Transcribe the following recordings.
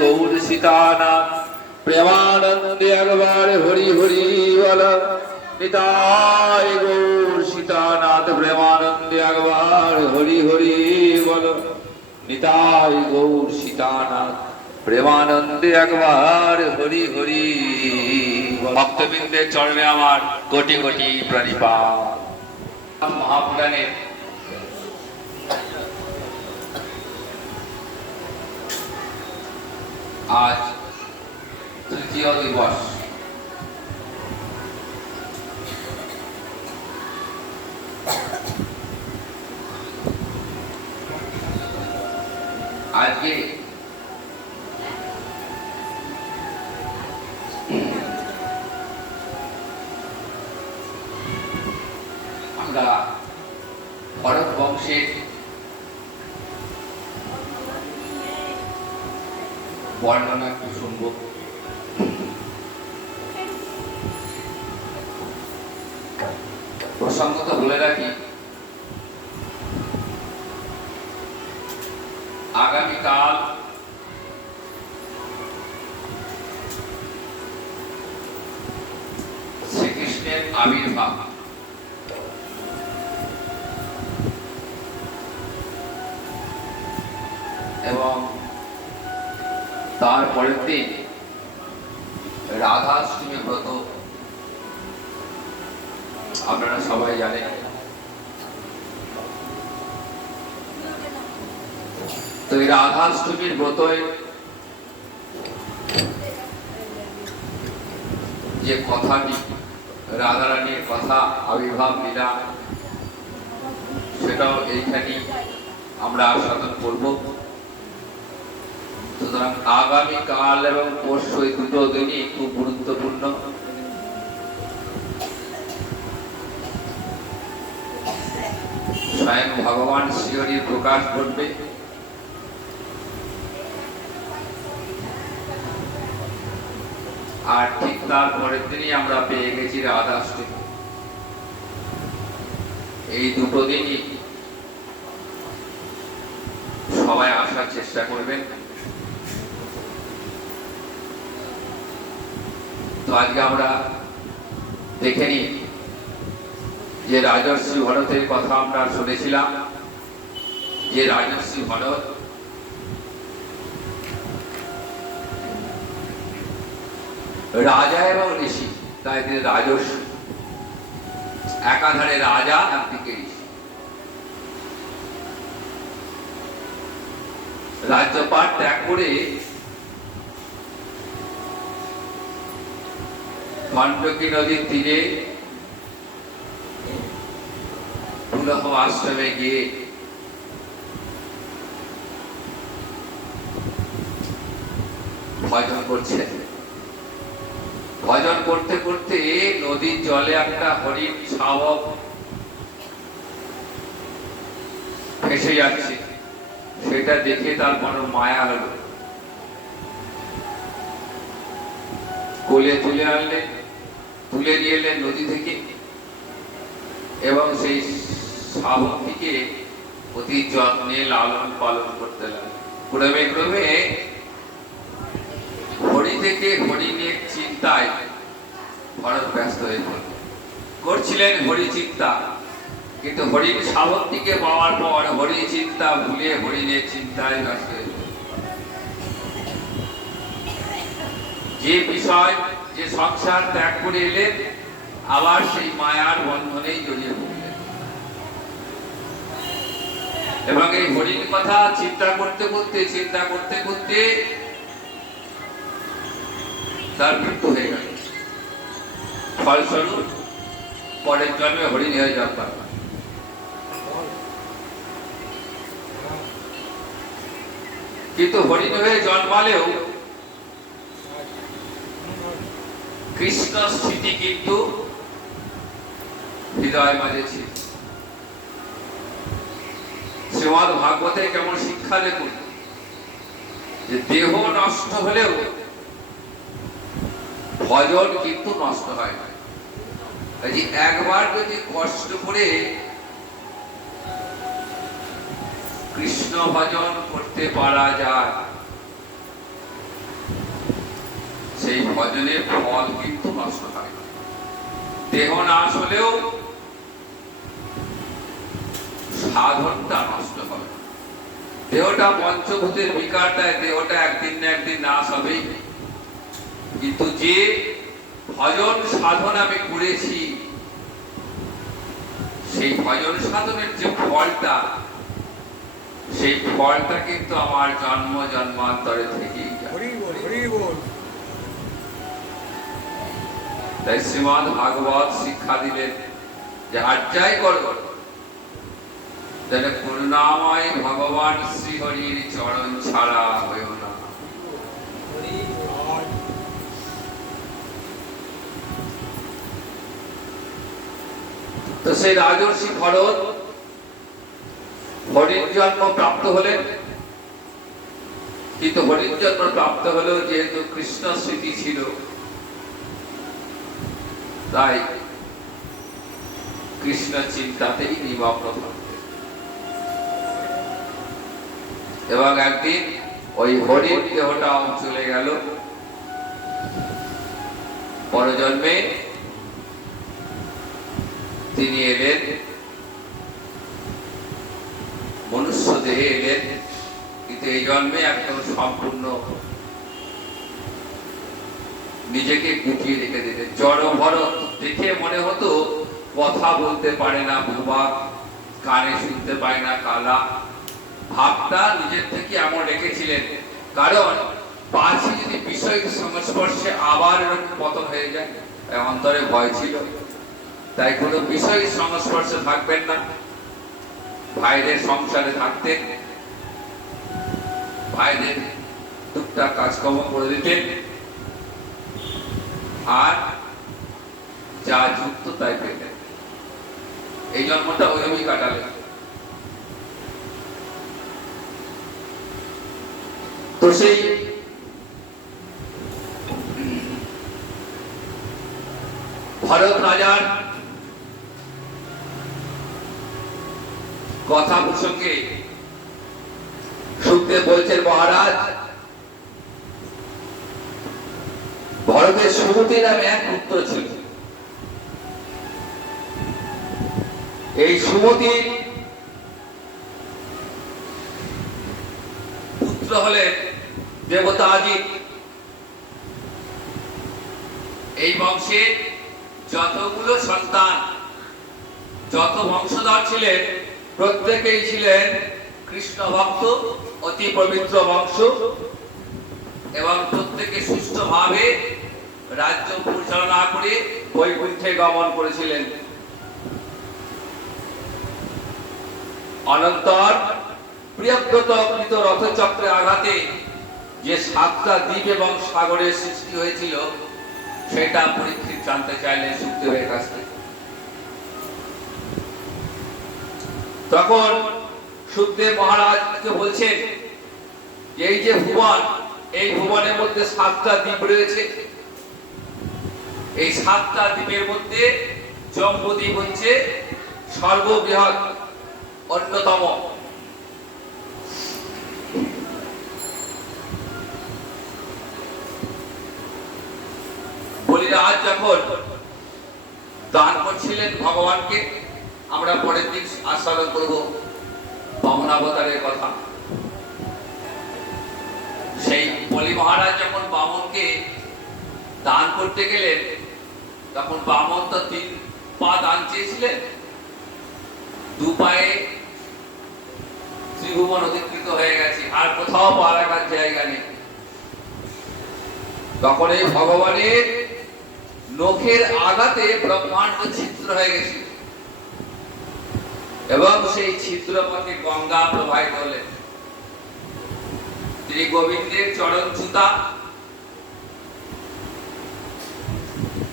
গৌর সীতানাথ প্রেমানন্দে একবার হরি হরি বল। নিতাই গৌর সীতানাথ প্রেমানন্দে একবার হরি হরি বল। নিতাই গৌর সীতানাথ প্রেমানন্দে একবার হরি হরি। ভক্তবৃন্দের চরণে আমার কোটি কোটি প্রণিপাত। মহাপুরাণের আজ তৃতীয় দিবস। আজকে আমরা ভরত বংশের বর্ণনা একটু শুনব। প্রসঙ্গত বলে রাখি, আগামীকাল শ্রীকৃষ্ণের আবির্ভাব। এবং তারপরের দিন রাধাষ্টমী ব্রত, আপনারা সবাই জানেন। তো এই রাধাষ্টমীর ব্রতের যে কথাটি, রাধারানীর কথা, আবির্ভাব লীলা, সেটাও এইখানেই আমরা আস্বাদন করব। সুতরাং আগামীকাল এবং পরশু এই দুটো দিনই খুব গুরুত্বপূর্ণ। স্বয়ং ভগবান শ্রীহরির প্রকাশ ঘটবে। আর ঠিক তার পরের দিনই আমরা পেয়ে গেছি রাধাষ্টমী। এই দুটো দিনই সবাই আসার চেষ্টা করবেন। তো আজকে আমরা দেখে নিই যে রাজর্ষি ভরতের কথা আমরা শুনেছিলাম, যে রাজর্ষি ভরত রাজা এবং ঋষি, তাই তিনি রাজর্ষি। একাধারে রাজা, একদিকে ঋষি। রাজ্যপাট ত্যাগ করে গণ্ডকী নদীর তীরে পুলহ আশ্রমে গিয়ে ভজন করছে। ভজন করতে করতে নদীর জলে একটা হরিণ শাবক ভেসে যাচ্ছে। সেটা দেখে তার বড় মায়া হলো। কোলে তুলে আনলেন, তুলে নিয়ে এলেন নদী থেকে, এবং সেই শাবকটিকে অতি যত্নে লালন পালন করতে লাগলেন। ক্রমে ক্রমে হরি থেকে হরিণের চিন্তায় ভরত ব্যস্ত হয়ে পড়লেন। করছিলেন হরি চিন্তা, কিন্তু হরিণ শাবকটিকে পাওয়ার পর হরি চিন্তা ভুলে হরিণের চিন্তায় ব্যস্ত হয়ে পড়লেন। যে বিষয়, যে সংসার ত্যাগ করে এলেন, আবার সেই মায়ার বন্ধনেই জড়িয়ে পড়লেন। এবং এই হরিণ কথা চিন্তা করতে করতে তার মৃত্যু হয়ে গেল। ফলস্বরূপ পরের জন্মে হরিণ হয়ে যাওয়ার পারবে। কিন্তু হরিণ হয়ে জন্মালেও কৃষ্ণ স্মৃতি কিন্তু হৃদয় মাঝে ছিল। শ্রীমদ্ ভাগবতে কেমন শিক্ষা দেখুন, যে দেহ নষ্ট হলেও ভজন কিন্তু নষ্ট হয় না। একবার যদি কষ্ট করে কৃষ্ণ ভজন করতে পারা যায়, ভজনের ফল কিন্তু নষ্ট হয় না। দেহ নাশ হলেও সাধনটা নষ্ট হবে না। দেহটা পঞ্চভূতের বিকার দেয়, দেহটা একদিন না একদিন নাশ হবেই। কিন্তু যে ভজন সাধন আমি করেছি, সেই ভজন সাধনের যে ফলটা, সেই ফলটা কিন্তু আমার জন্ম জন্মান্তরে থেকেই যায়। তাই শ্রীমদ ভাগবত শিক্ষা দিলেন যে আর যাই করো যেন করুণাময় ভগবান শ্রীহরির চরণ ছাড়া হয়েও না। তো সেই রাজর্ষি ভরত হরির জন্ম প্রাপ্ত হলেন, কিন্তু হরির জন্ম প্রাপ্ত হলেও যেহেতু কৃষ্ণ স্মৃতি ছিল, তাই কৃষ্ণ চিন্তাতেই নিমগ্ন থাকতেন। এবং একদিন ওই হরির দেহটাও চলে গেল, পরজন্মে তিনি এলেন, মনুষ্য দেহে এলেন, কিন্তু এই জন্মে একদম সম্পূর্ণ নিজেকে গুটিয়ে রেখে দিলেন। জড় ভরত দেখে মনে হতো কথা বলতে পারে না, বোবা, কানে শুনতে পায় না, কালা। ভাবটা নিজের থেকে এমন রেখেছিলেন, কারণ পাছে যদি বিষয় সংস্পর্শে আবার এরকম পতন হয়ে যায়, অন্তরে ভয় ছিল। তাই কোনো বিষয় সংস্পর্শে থাকবেন না। ভাইদের সংসারে থাকতেন, ভাইদের টুকটাক কাজকর্ম করে দিতেন, আর যা যুক্ত তাই পেতেন। এই জন্মটা ওইভাবেই কাটালেন। তো সেই ভরত রাজার কথা প্রসঙ্গে সুখদেব বলছেন, মহারাজ, ভরতের সুমতি নামে এক পুত্র ছিল। এই সুমতির পুত্র হলেন দেবতা আজিত। এই বংশে যতগুলো সন্তান, যত বংশধর ছিলেন, প্রত্যেকেই ছিলেন কৃষ্ণ ভক্ত, অতি পবিত্র বংশ, এবং প্রত্যেকে সুষ্ঠুভাবে রাজ্য পরিচালনা করে বৈকুণ্ঠে গমন করেছিলেন। অনন্তর প্রিয়ব্রত কৃত রথচক্রে আঘাতে যে 7টা দ্বীপ এবং সাগরের সৃষ্টি হয়েছিল, সেটা পরীক্ষিত জানতে চাইলেন সুখদেবের কাছ থেকে। তখন সুখদেব মহারাজকে বলছেন, এই যে ভুবন, এই ভুবনের মধ্যে 7টা দ্বীপ রয়েছে। এই 7টা দ্বীপের মধ্যে জম্বুদ্বীপ হচ্ছে সর্ববৃহৎ, অন্যতম। বলিরাজ যখন দান করছিলেন ভগবানকে, আমরা পরের দিন আস্বাদন করব বামনাবতারের কথা। সেই বলি মহারাজ যখন বামনকে দান করতে গেলেন, তখন বামন তো 3 পা দান চেয়েছিলেন, 2 পায়ে ত্রিভুবন অধিকৃত হয়ে গেছে, আর কোথাও পা রাখার জায়গা নেই। তখন এই ভগবানের নখের আঘাতে ব্রহ্মাণ্ড ছিদ্র হয়ে গেছে, এবং সেই ছিদ্র পথে গঙ্গা প্রবাহিত হলেন। তিনি গোবিন্দের চরণ ছুতা,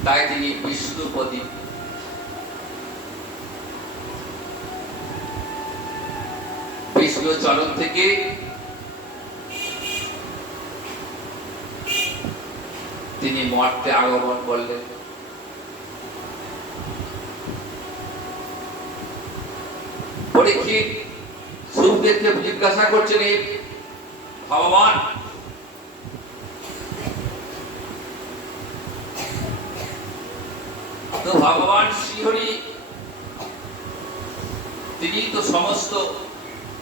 তাই তিনি বিষ্ণুপতি। বিষ্ণু চরণ থেকে তিনি মর্তে আগমন করলেন। পরীক্ষিত সুখদেবকে জিজ্ঞাসা করছেন, ভগবান তো ভগবান শ্রীহরি তিনি তো সমস্ত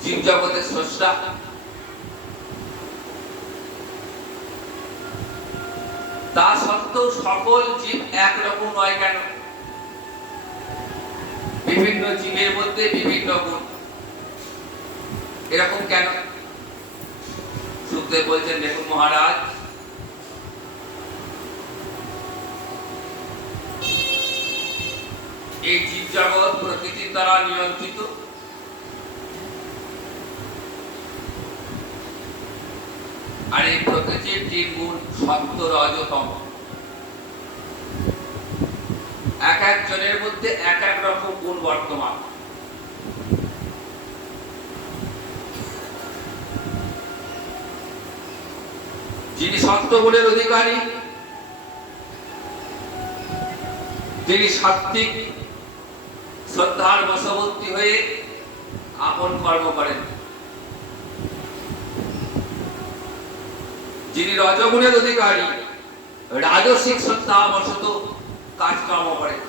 জীব জগতের স্রষ্টা। তা সত্ত্বেও সকল জীব একরকম নয় কেন? বিভিন্ন জীবের মধ্যে বিভিন্ন গুণ। এরকম কেন? সুখদেব বলছেন, দেখুন মহারাজ, এই জীব জগৎ প্রকৃতির দ্বারা নিয়ন্ত্রিত। আর এই প্রকৃতির তিন গুণ সত্য, রজ, তম। এক একজনের মধ্যে এক এক রকম গুণ বর্তমান। যিনি সত্য গুণের অধিকারী তিনি সাত্বিক শ্রদ্ধার বশবর্তী হয়ে আপন কর্ম করেন। যিনি রজগুণের অধিকারী রাজসিক শ্রদ্ধাবশত কাজকর্ম করেন।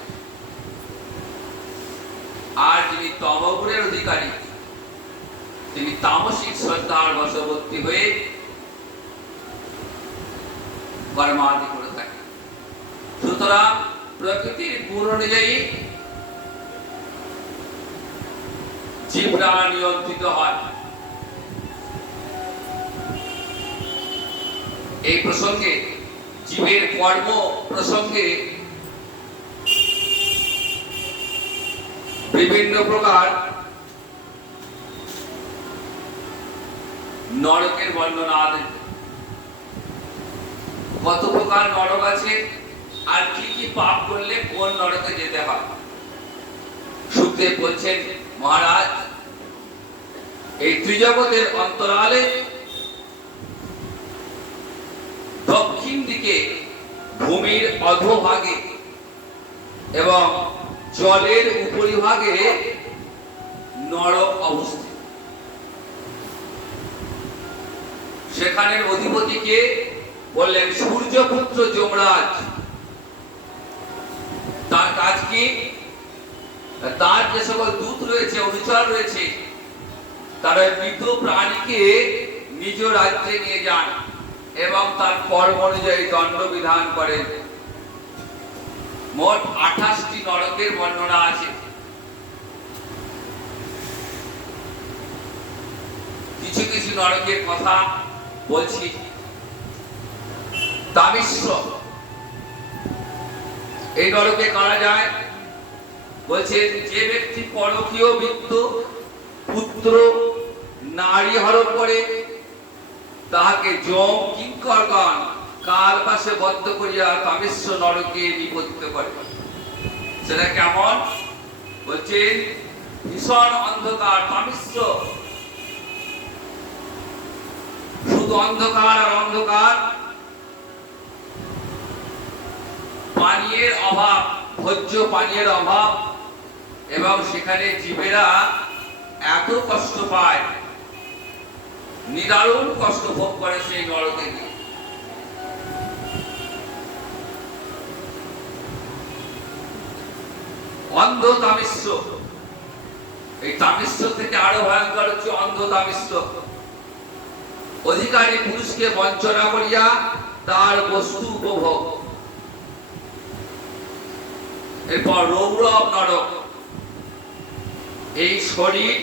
আর যিনি তমগুণের অধিকারী তিনি তামসিক শ্রদ্ধার বশবর্তী হয়ে কর্মাদি করে থাকেন। সুতরাং প্রকৃতির গুণ অনুযায়ী জীবরা নিয়ন্ত্রিত হয়। এই প্রসঙ্গে জীবের কর্ম প্রসঙ্গে বিভিন্ন প্রকার নরকের বর্ণনা আছে। কত প্রকার নরক আছে আর কি কি পাপ করলে কোন নরকে যেতে হয়। সুখদেব বলছেন, মহারাজ, এই ত্রিজগতের অন্তরালে দক্ষিণ দিকে ভূমির অধোভাগে এবং জলের উপরিভাগে নরক অবস্থিত। সেখানের অধিপতিকে বললেন সূর্যপুত্র যমরাজ। তার কাজ কি? তার যে সকল দূত রয়েছে, অনুচর রয়েছে, তারা মৃত প্রাণীকে নিজ রাজ্যে নিয়ে যান এবং তার কর্ম অনুযায়ী দণ্ড বিধান করেন। মোট 28টি নরকের বর্ণনা আছে। কিছু কিছু নরকের কথা বলছি। তামিশ্র, এই নরকে কারা যায়? বলছেন, যে ব্যক্তি পরকীয় বৃত্ত পুত্র নারী হরণ করে তাহাকে যম কিঙ্করগণ কাল পাশে বদ্ধ করিয়া তামিশ্র নরকে নিপতিত করে। সেটা কেমন? বলছেন, ভীষণ অন্ধকার। তামিশ্র শুধু অন্ধকার আর অন্ধকার। পানীয়ের অভাব, ভোজ্য পানীয়ের অভাব, এবং সেখানে জীবেরা এত কষ্ট পায়, নিদারুণ কষ্ট ভোগ করে সেই নরকে গিয়ে। অন্ধ তামিশ্র। এই তামিশ্র থেকে আরো ভয়ঙ্কর হচ্ছে অন্ধ তামিশ্র। অধিকারী পুরুষকে বঞ্চনা করিয়া তার বস্তু উপভোগ। এরপর রৌরব নরক। এই শরীর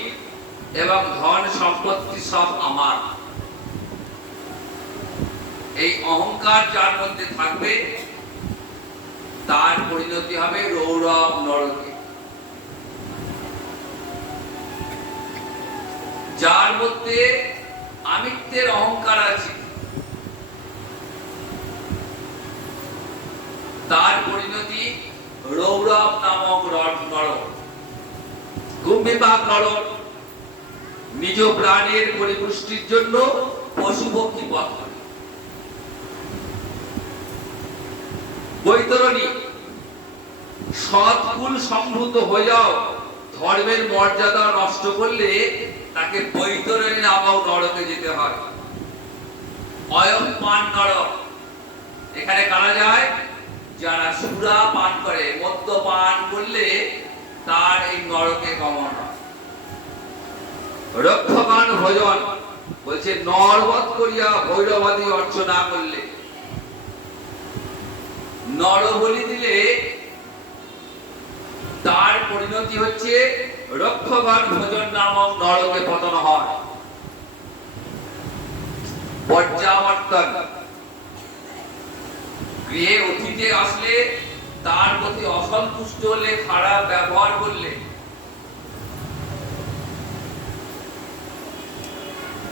এবং ধন সম্পত্তি সব আমার, এই অহংকার যার মধ্যে থাকবে তার পরিণতি হবে রৌরব নরকে। যার মধ্যে আমিত্বের অহংকার আছে তার পরিণতি রৌরব নামক নরক। কুম্ভিপাক নরক। নিজ প্রাণের পরিপুষ্টির জন্য পশু পক্ষী বধ করে। বৈতরণী, সৎকুল সম্ভূত হয়েও ধর্মের মর্যাদা নষ্ট করলে তাকে বৈতরণী নামক নরকে যেতে হয়। অয়ম্পান নরক। এখানে কারা যায়? যারা সুরা পান করে, মদ্যপান করলে তার এই নরকে গমন হয়। রক্ষগান ভজন বলছে নরবধ করিয়া ভৈরবাদী অর্চনা করলে, নর বলি দিলে তার পরিণতি হচ্ছে রক্ষগান ভজন নামক নরকে পতন হয়। পর্যাবর্তন, গৃহে অতিথি আসলে তার প্রতি অসন্তুষ্ট হলে, খারাপ ব্যবহার করলে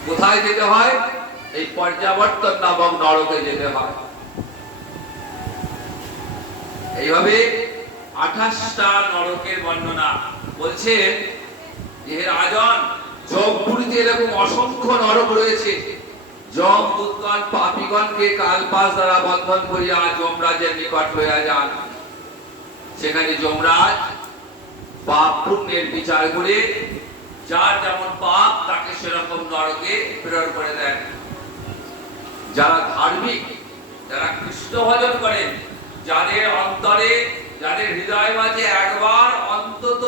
কোথায় যেতে হয়? এই পর্যাবর্তন নামক নরকে যেতে হয়। এইভাবে 28টা নরকের বর্ণনা বলছেন। এর রাজন যমপুরীতে এরকম অসংখ্য নরক রয়েছে। যম দূতগণ পাপীগণকে কালপাশ দ্বারা বন্ধন করিয়া যমরাজের নিকট হইয়া যান। সেখানে যমরাজ পাপ পুণ্যের বিচার করে যার যেমন পাপ তাকে সেরকম নরকে প্রেরণ করে দেন। যারা ধার্মিক, যারা কৃষ্ণ ভজন করেন, যাদের অন্তরে, যাদের হৃদয় মাঝে একবার অন্তত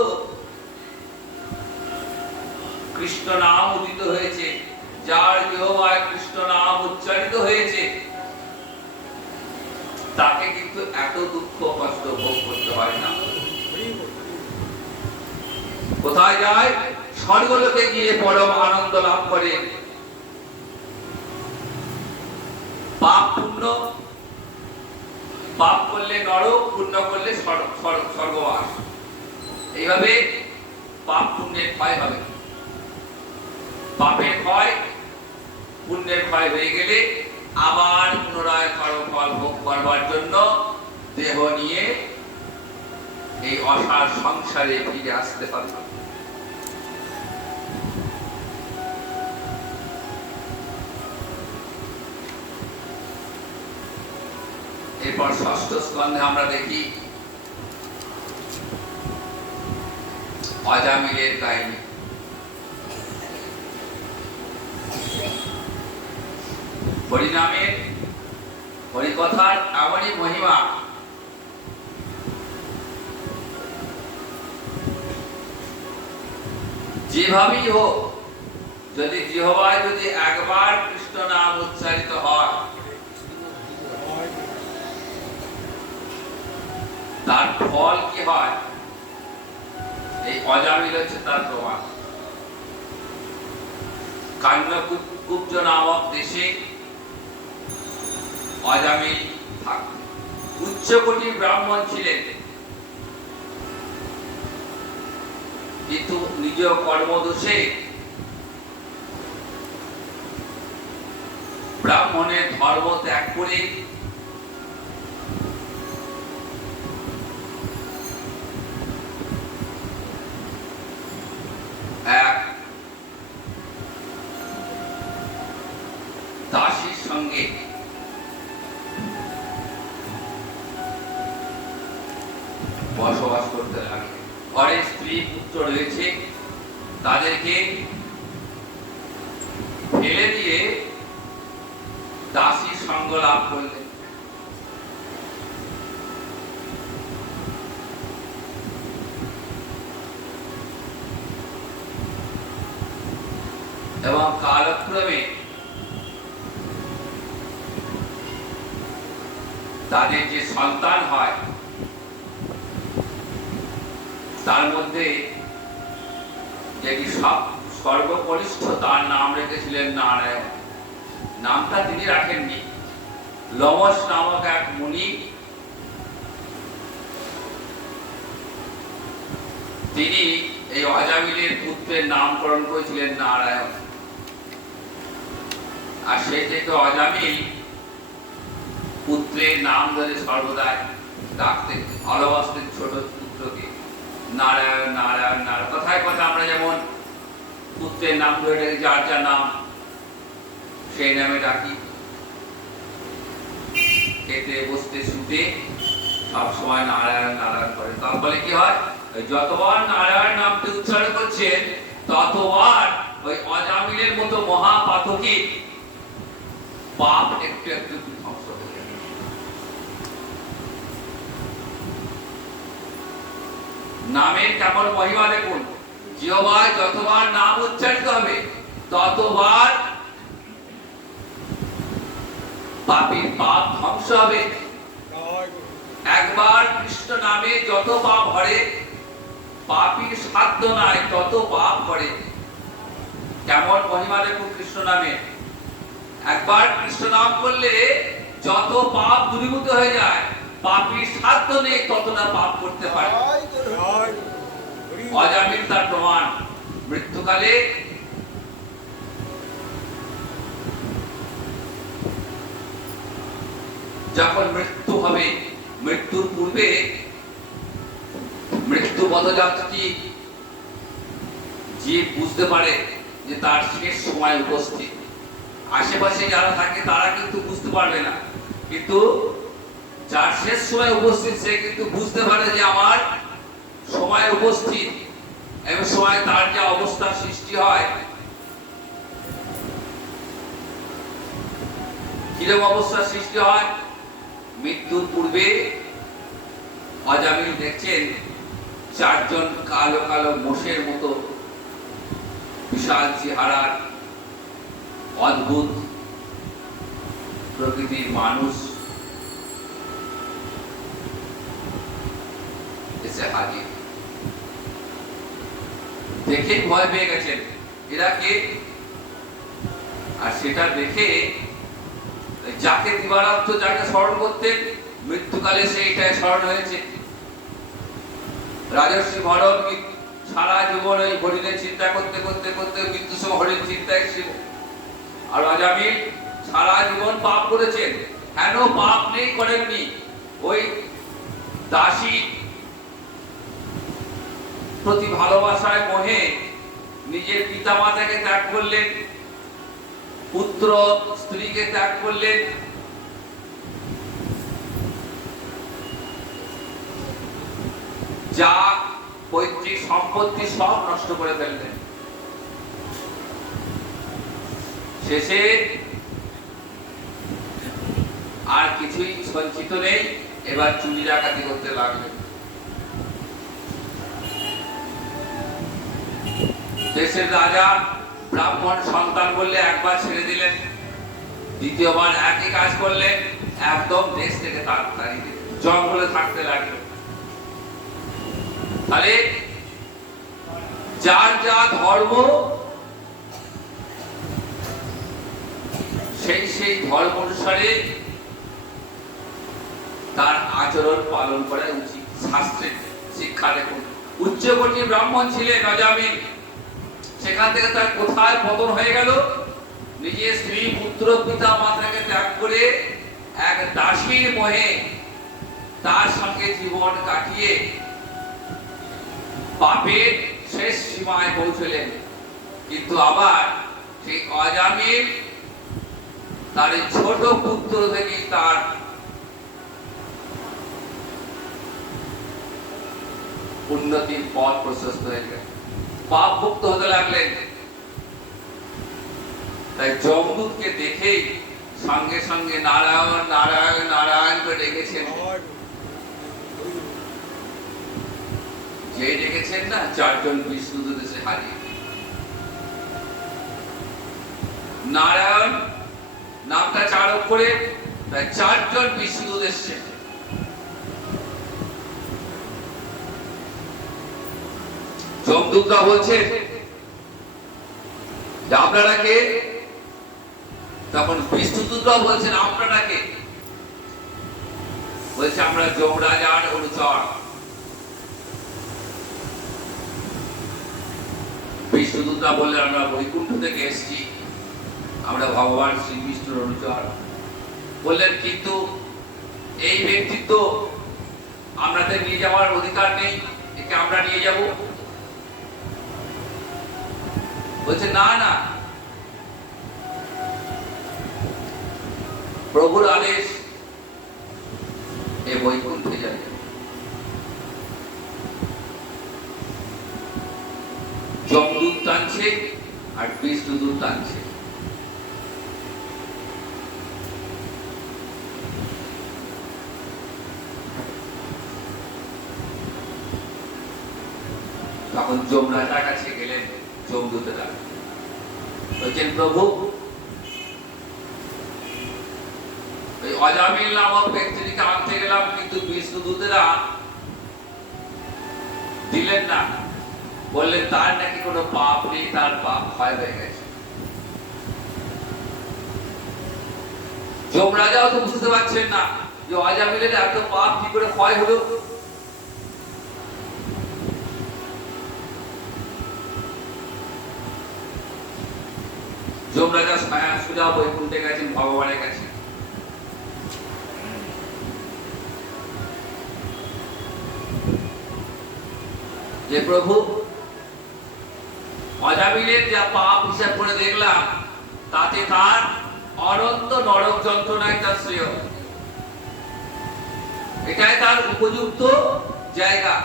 কৃষ্ণ নাম উদিত হয়েছে, যার জিহ্বায় কৃষ্ণ নাম উচ্চারিত হয়েছে, তাকে কিন্তু এত দুঃখ কষ্ট ভোগ করতে হয় না। কোথায় যায়? স্বর্গলোকে গিয়ে পরম আনন্দ লাভ করে। পাপ পুণ্য, পাপ করলে নরক, পুণ্য করলে স্বর্গবাস। এইভাবে পাপ পুণ্যের ক্ষয় হবে। পাপের ক্ষয়, পুণ্যের ক্ষয় হয়ে গেলে আবার পুনরায় কর্মফল ভোগ করবার জন্য দেহ নিয়ে এই অসার সংসারে ফিরে আসতে হবে। এরপর 6ষ্ঠ স্কন্ধে আমরা দেখি অজামিলের কাহিনী। হরিনামের, হরিকথার এমনই মহিমা, যেভাবেই হোক, যদি জিহ্বায় যদি একবার কৃষ্ণ নাম উচ্চারিত হয়, তার ফল কি হয়? এই অজামিল হচ্ছে তার প্রমাণ। কান্যকুব্জ নামক দেশে অজামিল উচ্চকোটি ব্রাহ্মণ ছিলেন, কিন্তু নিজ কর্মদোষে ব্রাহ্মণের ধর্ম ত্যাগ করে এক দাসীর সঙ্গে বসবাস করতে লাগে। ঘরে স্ত্রী পুত্র রয়েছে, তাদেরকে ফেলে দিয়ে দাসীর সঙ্গ লাভ করলেন। এবং কালক্রমে তাদের যে সন্তান হয়, তার মধ্যে যেটি সর্বকনিষ্ঠ, তার নাম রেখেছিলেন নারায়ণ। নামটা তিনি রাখেননি। লমস নামক এক মুনি, তিনি এই অজামিলের পুত্রের নামকরণ করেছিলেন নারায়ণ। আর সেই থেকে অজামিল পুত্রের নাম ধরে সর্বদাই ডাকতেন, ভালোবাসতেন ছোট পুত্রকে। নারায়ণ নারায়ণ নারায়ণ, কথায় কথা আমরা যেমন পুত্রের নাম ধরে যার যার নাম সেই নামে ডাকি। খেতে বসতে শুতে সবসময় নারায়ণ নারায়ণ করে। তার ফলে কি হয়? যতবার নারায়ণ নামটি উচ্চারণ করছেন, ততবার ওই অজামিলের মতো মহাপাতকী পাপ একটু একটু ধ্বংস হয়ে যাবে। নামের কেমন মহিমা দেখুন, জিহ্বায় যতবার নাম উচ্চারিত হবে ততবার পাপীর পাপ ধ্বংস হবে। একবার কৃষ্ণ নামে যত পাপ হরে, পাপীর সাধ্য নাই তত পাপ করে। কেমন মহিমা দেখুন কৃষ্ণ নামে। একবার কৃষ্ণ নাম করলে যত পাপ দূরীভূত হয়ে যায়, পাপীর সাধ্য নেই ততটা পাপ করতে পারে। অজামিল তার প্রমাণ। মৃত্যুকালে যখন মৃত্যু হবে, মৃত্যুর পূর্বে মৃত্যু পদযাত্রী যে বুঝতে পারে যে তার শেষ সময় উপস্থিত, আশেপাশে যারা থাকে তারা কিন্তু বুঝতে পারবে না, কিন্তু যার শেষ সময় উপস্থিত সে কিন্তু বুঝতে পারে যে আমার সময় উপস্থিত। এবং সময় তার যে অবস্থার সৃষ্টি হয়, কিরকম অবস্থার সৃষ্টি হয়? মৃত্যুর পূর্বে অজামিল দেখছেন চারজন কালো কালো মোষের মতো বিশাল চেহারার অদ্ভুত প্রকৃতির মানুষ এসে হাজির। দেখেই ভয় পেয়ে গেছেন এরা কে। আর সেটা দেখে যাকে দিবারাত্র যাকে স্মরণ করতেন, মৃত্যুকালে সেইটাই স্মরণ হয়েছে। রাজর্ষি ভরত সারা জীবন ওই হরিণের চিন্তা করতে করতে করতে মৃত্যুর সময় হরিণ চিন্তায় ছিল। আর অজামিল সারা জীবন পাপ করেছেন। কেন পাপ নেই করেননি? ওই দাসী প্রতি ভালোবাসায় মোহে নিজের পিতা মাতাকে ত্যাগ করলেন, পুত্র স্ত্রীকে ত্যাগ করলেন, যা পৈতৃক সম্পত্তি সব নষ্ট করে ফেললেন। শেষে আর কিছুই সঞ্চিত নেই, এবার চুরি ডাকাতি করতে লাগলেন। দেশের রাজা ব্রাহ্মণ সন্তান বললে একবার ছেড়ে দিলেন, দ্বিতীয়বার একই কাজ করলেন, একদম দেশ থেকে তাড়াতাড়ি জঙ্গলে থাকতে লাগলো। তাহলে যার যা ধর্ম সেই সেই ধর্ম অনুসারে তার আচরণ পালন করা উচিত। শাস্ত্রের শিক্ষা দেখুন। উচ্চকোটি ব্রাহ্মণ ছিলেন অজামিল, সেখান থেকে তার কোথায় পতন হয়ে গেল? নিজের স্ত্রী পুত্র পিতা মাতাকে ত্যাগ করে এক দাসীর মোহে তার সঙ্গে জীবন কাটিয়ে পাপের শেষ সীমায় পৌঁছলেন। কিন্তু আবার সেই অজামিল তার ছোট পুত্র থেকে তার উন্নতির পথ প্রশস্ত হয়ে গেল, পাপ মুক্ত হতে লাগলেন। তাই যমদূতকে দেখেই সঙ্গে সঙ্গে নারায়ণ নারায়ণ নারায়ণ করে ডেকেছেন। যে ডেকেছেন না, চারজন বিষ্ণুদূত এসে হাজির। নারায়ণ নামটা 4 অক্ষরে, তাই চারজন বিষ্ণুদূত এসেছেন। যমদূতরা বলছেন আপনারা কে? তখন বিষ্ণুদূতরা বলছেন আপনারা কে? বলছে আমরা যমরাজার অনুচর। বিষ্ণুদূতরা বললেন আমরা বৈকুণ্ঠ থেকে এসেছি, আমরা ভগবান শ্রীকৃষ্ণের অনুচর। বললেন কিন্তু এই ব্যক্তিত্ব আমাদের নিয়ে যাওয়ার অধিকার নেই, একে আমরা নিয়ে যাব। বলছে না না, প্রভুর আদেশ, এ বৈকুণ্ঠে যাবে। যমদূত টানছে আর বিষ্ণুদূত টানছে। তখন যমরাজার কাছে গেলেন যমদূতেরা, বলছেন প্রভু ওই অজামিল নামক ব্যক্তিটিকে আনতে গেলাম, কিন্তু বিষ্ণুদূতেরা দিলেন না, বললেন তার নাকি কোনো পাপ নেই, তার পাপ ক্ষয় হয়ে গেছে। যমরাজাও তো বুঝতে পারছেন না যে অজামিলের এত পাপ কি করে ক্ষয় হলো। যমরাজা সোজা বৈকুণ্ঠে গেছেন, ভগবানের কাছে। যে প্রভু অজামিলের যা পাপ হিসাব করে দেখলাম, তাতে তার অনন্ত নরক যন্ত্রণায় তার শ্রেয়, এটাই তার উপযুক্ত জায়গা।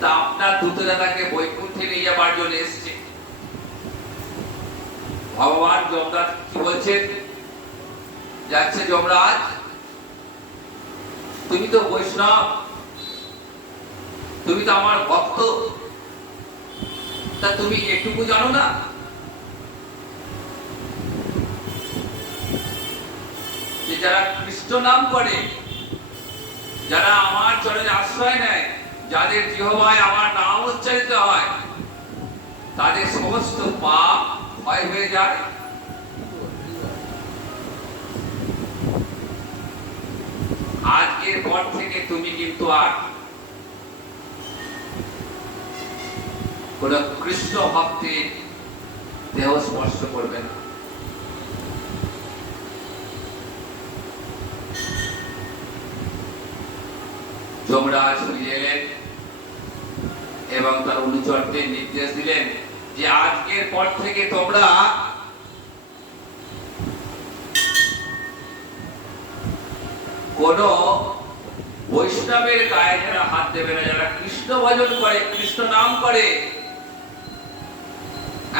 তা আপনার দূতেরা তাকে বৈকুণ্ঠে নিয়ে যাবার জন্য এসছে। ভগবান যমরাজ কি বলছেন? যাচ্ছে যমরাজ, তুমি তো বৈষ্ণব, তুমি তো আমার ভক্ত, তা তুমি এটুকু জানো না যে যারা কৃষ্ণ নাম করে, যারা আমার চরণে আশ্রয় নেয়, যাদের জিহ্বায় আমার নাম উচ্চারিত হয়, তাদের সমস্ত পাপ ক্ষয় হয়ে যায়। আজকের পর থেকে তুমি কিন্তু আর কোন কৃষ্ণ ভক্তের দেহ স্পর্শ করবে না। যমরাজ ফিরে এলেন এবং তার অনুচরদের নির্দেশ দিলেন যে আজকের পর থেকে তোমরা কোন বৈষ্ণবের গায়ে যারা হাত দেবে না, যারা কৃষ্ণ ভজন করে, কৃষ্ণ নাম করে,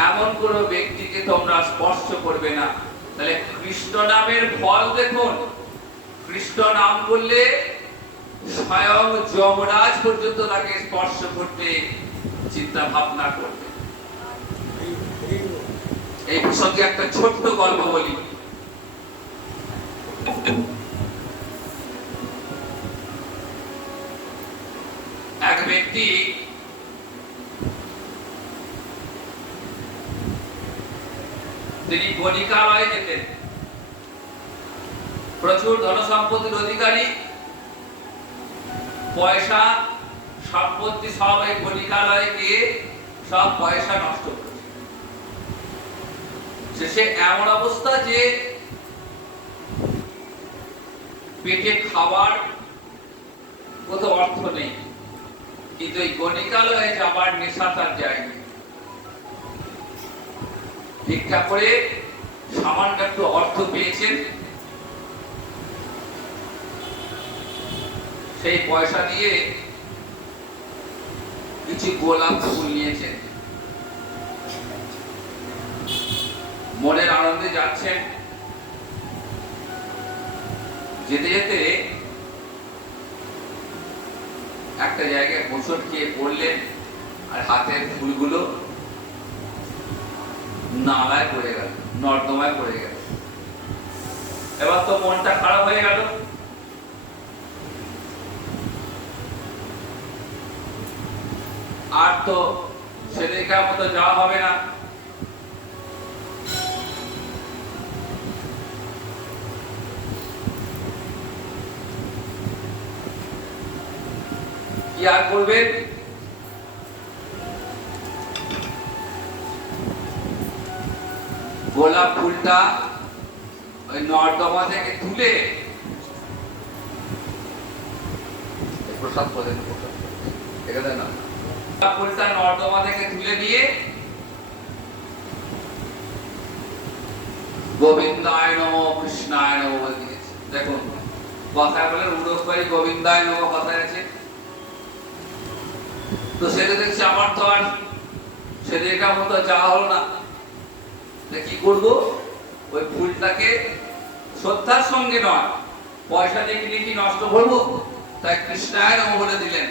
এমন কোন ব্যক্তিকে তোমরা স্পর্শ করবে না। তাহলে কৃষ্ণ নামের ফল দেখুন, কৃষ্ণ নাম বললে স্বয়ং যমরাজ পর্যন্ত তাকে স্পর্শ করতে চিন্তা ভাবনা করবে। এই প্রসঙ্গে একটা ছোট্ট গল্প বলি। এক ব্যক্তি তিনি গণিকালয়ে যেতেন, প্রচুর ধন সম্পত্তির অধিকারী, পয়সা সম্পত্তি সব এই গণিকালয়ে গিয়ে সব পয়সা নষ্ট করেছে। শেষে এমন অবস্থা যে পেটে খাবার কত অর্থ নেই, কিন্তু এই গণিকালয়ে যাবার নেশা তার যায়নি। ভিক্ষা করে সামান্য একটু অর্থ পেয়েছেন, সেই পয়সা দিয়ে কিছু গোলাপ ফুল নিয়েছেন, মনের আনন্দে যাচ্ছেন। যেতে যেতে একটা জায়গায় হোঁচট খেয়ে পড়লেন, আর হাতের ফুলগুলো নালায় পড়ে গেল, নর্দমায় পড়ে গেল। এবার তো মনটা খারাপ হয়ে গেল। আর তো সেদিনকার মতো যাওয়া হবে না। কি আর করবেন? গোলাপ ফুলটা ওই নর্দমা থেকে তুলে প্রসাদ পদের এখানে না, ফুলটা নর্দমা থেকে তুলে নিয়ে গোবিন্দায় নমঃ কৃষ্ণায় নমঃ বলে দিয়েছে। দেখুন কথায় বলে উড়োপাই গোবিন্দায় নমঃ কথায় আছে। তো সেটা দেখছি আমার তো আর সেদিনকার মতো যাওয়া হলো না। কি করবো? ওই ফুলটাকে শ্রদ্ধার সঙ্গে নয়, পয়সা দিয়ে কিনে কি নষ্ট করবো, তাই কৃষ্ণায় নমঃ বলে দিলেন।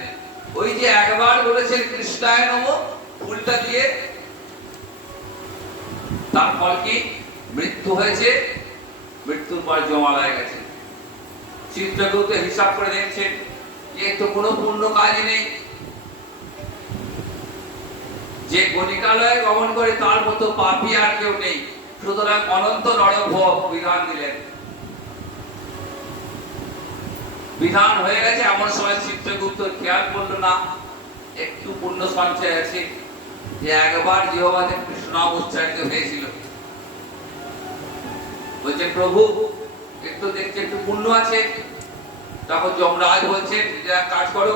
ওই যে একবার বলেছেন কৃষ্ণায় নমঃ ফুলটা দিয়ে, তার ফল কি? মৃত্যু হয়েছে, মৃত্যুর পর জমালয়ে গেছে। চিত্রগুপ্ত হিসাব করে দেখছেন যে তো কোনো পূর্ণ কাজ নেই, যে গণিকালয়ে গমন করে তার মতো পাপী আর কেউ নেই, সুতরাং অনন্ত নরকভোগ বিধান দিলেন। বিধান হয়ে গেছে, এমন সময় চিত্রগুপ্ত খেয়াল করলো না একটু পুণ্য সঞ্চয় আছে, যে একবার জিহ্বাতে কৃষ্ণ নাম উচ্চারিত হয়েছিল। বলছে প্রভু একটু দেখছে একটু পুণ্য আছে। তখন যমরাজ বলছেন যে এক কাজ করো,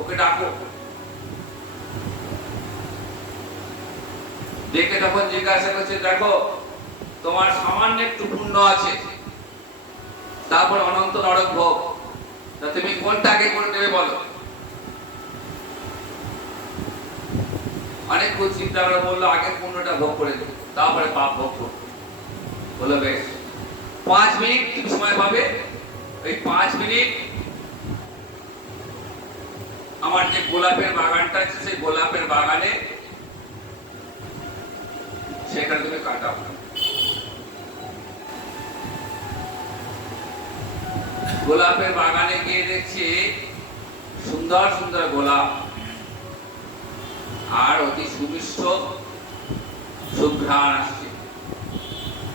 ওকে ডাকো। ডেকে তখন জিজ্ঞাসা করছে, দেখো তোমার সামান্য একটু পুণ্য আছে, তারপর অনন্ত নরক ভোগ, তা তুমি কোনটা আগে করে দেবে বলো। অনেক চিন্তা করে বললো আগে পুণ্যটা ভোগ করে দেবে, তারপরে পাপ ভোগ করবে। বলো বেশ, 5 মিনিট তুমি সময় পাবে। ওই 5 মিনিট আমার যে গোলাপের বাগানটা আছে সেই গোলাপের বাগানে সেখানে তুমি কাটাও। গোলাপের বাগানে গিয়ে দেখছি সুন্দর সুন্দর গোলাপ, আর অতি সুমিষ্ট সুঘ্রাণ আসছে।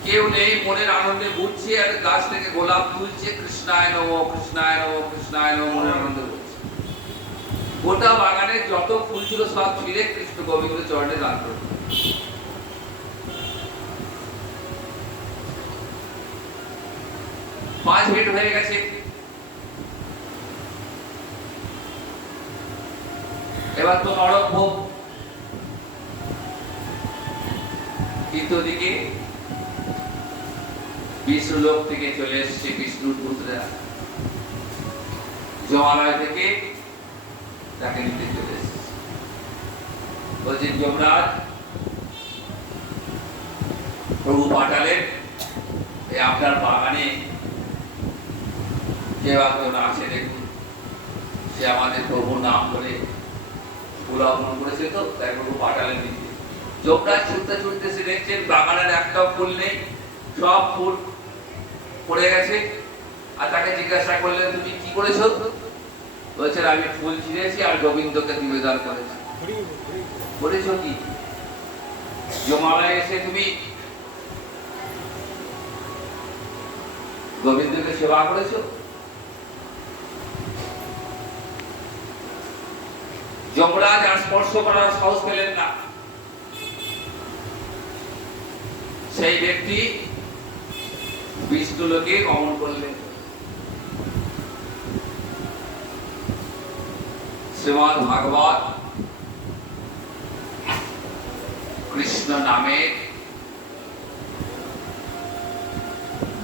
কেউ নেই, মনের আনন্দে ঘুরছে আর গাছ থেকে গোলাপ তুলছে, কৃষ্ণায় নমঃ কৃষ্ণায় নমঃ কৃষ্ণায় নমঃ, মনের আনন্দে ঘুরছে। গোটা বাগানে যত ফুল ছিল সব ছিঁড়ে কৃষ্ণ গোবিন্দ চরণে দান করল। 5 মিনিট হয়ে গেছে। এবার তো নরক ভোগ। কিন্তু ওদিকে বিষ্ণুলোক থেকে চলে এসছে বিষ্ণুর পুত্ররা, জমালয় থেকে তাকে নিতে চলে এসছে। বলছেন যমরাজ, প্রভু পাঠালেন এই আপনার বাগানে কেউ একজন আছে দেখুন, সে আমাদের প্রভুর নাম করে ফুলাপন করেছে, তো তাই প্রভু পাঠালেন নিতে। যমরাজ ছুটতে ছুটতে সে দেখছেন বাগানের একটাও ফুল নেই, সব ফুল পড়ে গেছে। আর তাকে জিজ্ঞাসা করলেন তুমি কি করেছো? বলছেন আমি ফুল ছিঁড়েছি আর গোবিন্দকে নিবেদন করেছি। করেছো কি? জমালয়ে এসে তুমি গোবিন্দকে সেবা করেছো? যমরাজ আর স্পর্শ করার সাহস পেলেন না। সেই ব্যক্তি বিষ্ণুলোকে গমন করলেন। শ্রীমদ্ ভাগবত কৃষ্ণ নামের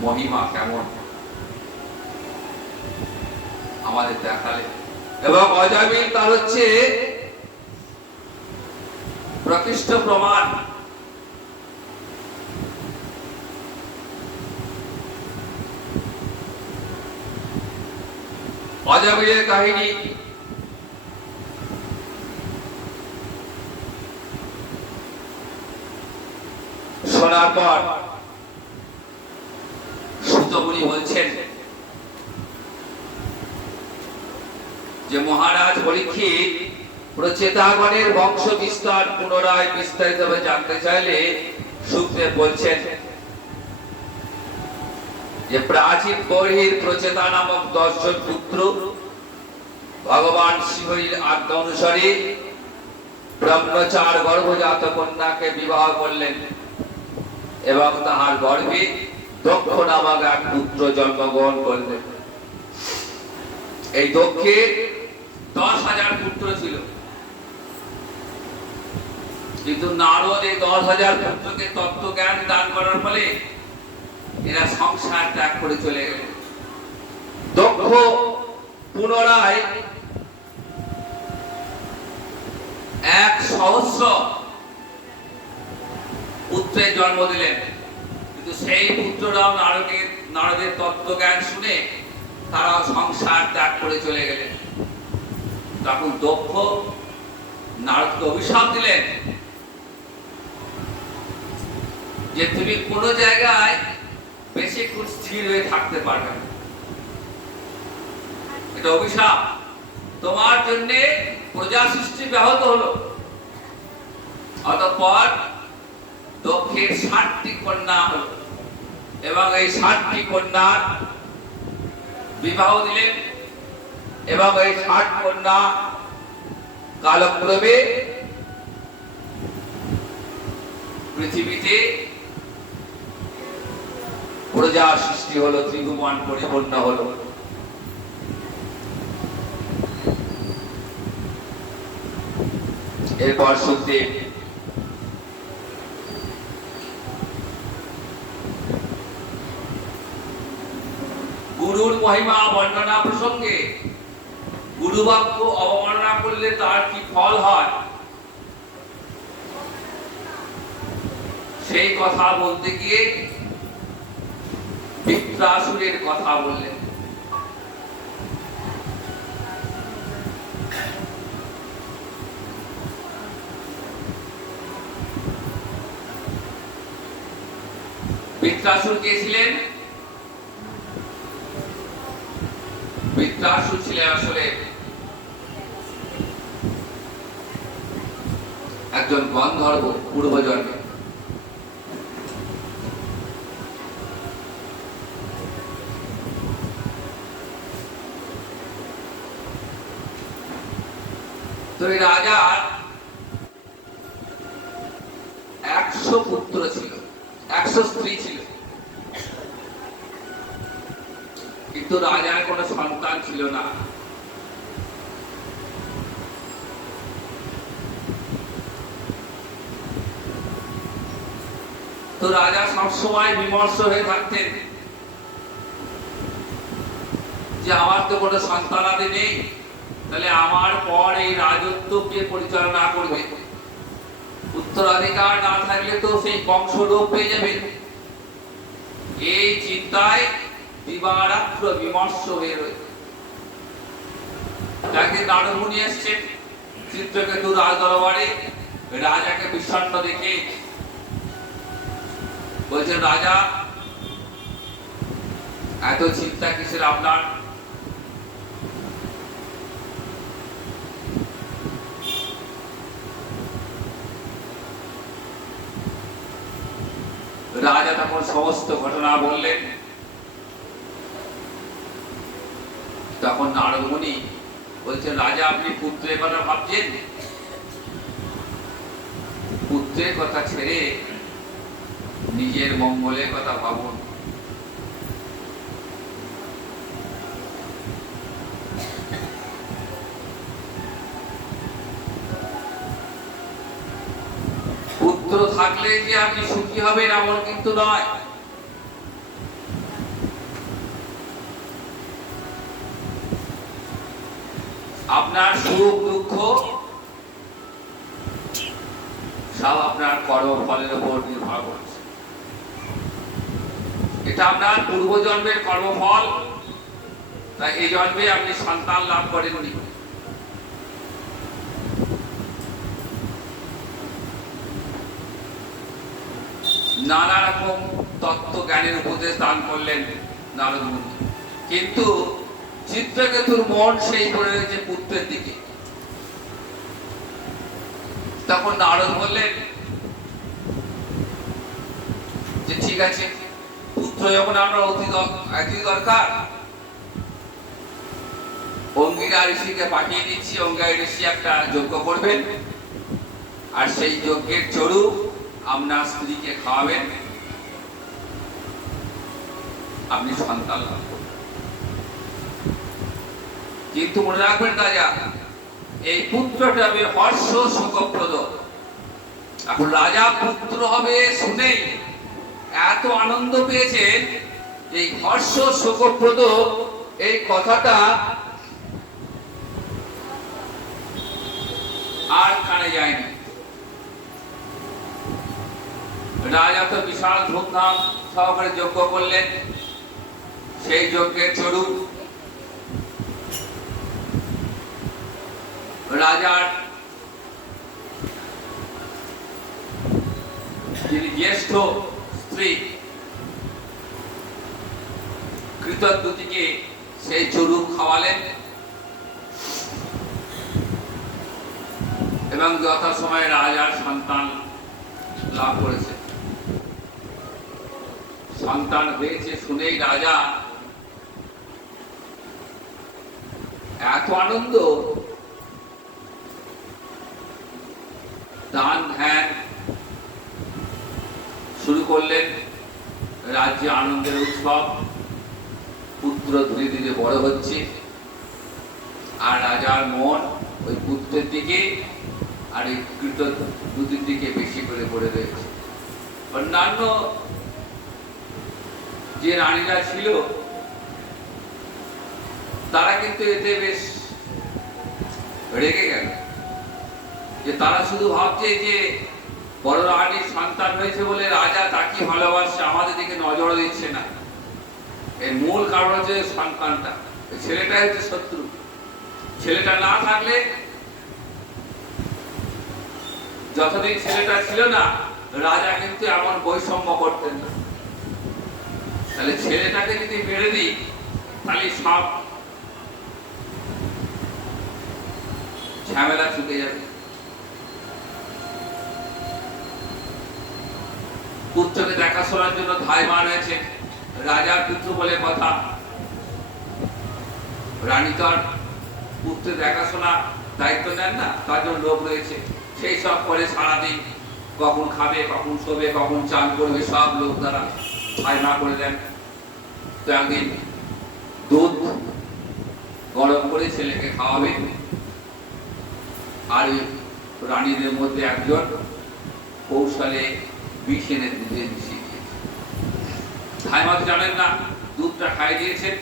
মহিমা কেমন আমাদের দেখালে, এবং অজয়বীর তার হচ্ছে প্রকৃষ্ট প্রমাণ। অজয়বীরের কাহিনী শোনার পর সুতমুনি বলছেন যে মহারাজ পরীক্ষিত প্রচেতাগণের বংশ বিস্তার পুনরায় বিস্তারিতভাবে জানতে চাইলে সুখদেব বলছেন যে প্রাচীন বহির প্রচেতা নামক 10 জন পুত্র ভগবান শিবের আজ্ঞা অনুসারে ব্রহ্মচার গর্ভজাত কন্যাকে বিবাহ করলেন এবং তাহার গর্ভে দক্ষ নামক এক পুত্র জন্মগ্রহণ করলেন। এই দক্ষের 10,000 পুত্র ছিল, কিন্তু নারদ এই 10,000 পুত্রকে তত্ত্ব জ্ঞান দান করার ফলে এরা সংসার ত্যাগ করে চলে গেলেন। দক্ষ পুনরায় 1,000 পুত্রের জন্ম দিলেন, কিন্তু সেই পুত্ররাও নারদের তত্ত্ব জ্ঞান শুনে তারাও সংসার ত্যাগ করে চলে গেলেন। তখন দক্ষ নারদকে অভিশাপ দিলেন যে তুমি কোনো জায়গায় বেশিক্ষণ স্থির হয়ে থাকতে পারবে না, এটা অভিশাপ। তোমার জন্য প্রজা সৃষ্টি ব্যাহত হলো। অতঃপর দক্ষের 60টি কন্যা হলো এবং এই 60টি কন্যার বিবাহ দিলেন এবং এই 60 কন্যা কালক্রমে পৃথিবীতে প্রজা সৃষ্টি হলো, ত্রিভুবন পরিপূর্ণ হলো। এরপর সুখদেব গুরুর মহিমা বর্ণনা প্রসঙ্গে গুরু বাক্য অবমাননা করলে তার কি ফল হয় সেই কথা বলতে গিয়ে বৃত্রাসুরের কথা বললেন। বৃত্রাসুর কে ছিলেন? বৃত্রাসুর ছিলেন আসলে একজন গন্ধর্ব পূর্বজন্মে। তো এই রাজার 100 পুত্র ছিল, 100 স্ত্রী ছিল, কিন্তু রাজার কোনো সন্তান ছিল না। তো রাজা সবসময় বিমর্ষ হয়ে থাকতেন যে আমার তো কোনো সন্তানাদি নেই, তাহলে আমার পর এই রাজত্ব কে পরিচালনা করবে? উত্তরাধিকার না থাকলে তো সেই বংশ লোপ পেয়ে যাবে। এই চিন্তায় দিবারাত্র বিমর্ষ হয়ে রয়েছে। একদিন নারদমুনি এসছেন চিত্রকেতু রাজদরবারে, রাজাকে বিষণ্ণ দেখে বলছেন, রাজা এত চিন্তা কিসের আপনার? রাজা তখন সমস্ত ঘটনা বললেন। তখন নারদমুনি বলছেন, রাজা আপনি পুত্রের কথা ভাবছেন? পুত্রের কথা ছেড়ে নিজের মঙ্গলের কথা ভাবুন। পুত্র থাকলে যে আপনি সুখী হবেন এমন কিন্তু নয়। আপনার সুখ দুঃখ সব আপনার কর্মফলের উপর নির্ভর করছে। এটা আপনার পূর্বজন্মের কর্মফল, তাই এই জন্মে আপনি সন্তান লাভ করেননি। নানা রকম তত্ত্ব জ্ঞানের উপদেশ দান করলেন নারদমুনি, কিন্তু চিত্রকেতুর মন সেই পড়ে রয়েছে পুত্রের দিকে। তখন নারদ বললেন যে ঠিক আছে, পুত্র যখন আমরা অতি দরকার, অঙ্গিরা ঋষিকে পাঠিয়ে দিচ্ছি। অঙ্গিরা ঋষি একটা যজ্ঞ করবেন, আর সেই যজ্ঞের চরু আপনার স্ত্রীকে খাওয়াবেন, আপনি সন্তান লাভ করবেন। কিন্তু মনে রাখবেন রাজা, এই পুত্রটা হবে হর্ষ শোকপ্রদ। এখন রাজা পুত্র হবে শুনেই এত আনন্দ পেয়েছেন, এই হর্ষ শোকপ্রদ এই কথাটা আর কানে যায়নি। রাজা তো বিশাল ধুমধাম সহকারে যজ্ঞ করলেন। সেই যজ্ঞের চরু রাজার যিনি জ্যেষ্ঠ স্ত্রী কৃতদ্যুতিকে সেই চড়ুক খাওয়ালেন এবং যথাসময়ে রাজার সন্তান লাভ করেছে। সন্তান হয়েছে শুনেই রাজা এত আনন্দ, দান ধ্যান শুরু করলেন। রাজ্যে আনন্দের উৎসব, পুত্র ধীরে ধীরে বড় হচ্ছে আর রাজার মন ওই পুত্রের দিকে আর এই কৃতদ্যুতির দিকে বেশি করে পড়ে রয়েছে। অন্যান্য যে রানীরা ছিল তারা কিন্তু এতে বেশ রেগে গেল, যে তারা শুধু ভাবছে যে বড় রানীর সন্তান হয়েছে বলে রাজা তাকে ভালোবাসছে, আমাদের দিকে নজর দিচ্ছে না। এর মূল কারণ হচ্ছে সন্তানটা, ছেলেটা হচ্ছে শত্রু। ছেলেটা না থাকলে, যতদিন ছেলেটা ছিল না রাজা কিন্তু এমন বৈষম্য করতেন না। তাহলে ছেলেটাকে যদি মেরে দিই তাহলে সব ঝামেলা ছুটে যাবে। পুত্রকে দেখাশোনার জন্য ধাইমান হয়েছে, রাজার পুত্র বলে কথা। রানী তো আর পুত্রের দেখাশোনা দায়িত্ব নেন না, তার জন্য লোক রয়েছে। সেই সব করে সারাদিন কখন খাবে, কখন শোবে, কখন চান করবে, সব লোক দ্বারা ধাইমা করে দেন। তো একদিন দুধ গরম করে ছেলেকে খাওয়াবে, আর রানীদের মধ্যে একজন কৌশলে বিষ এনে দুধে মিশিয়ে দিয়েছে। ধাইমা তো জানেন না, দুধটা খাই দিয়েছেন।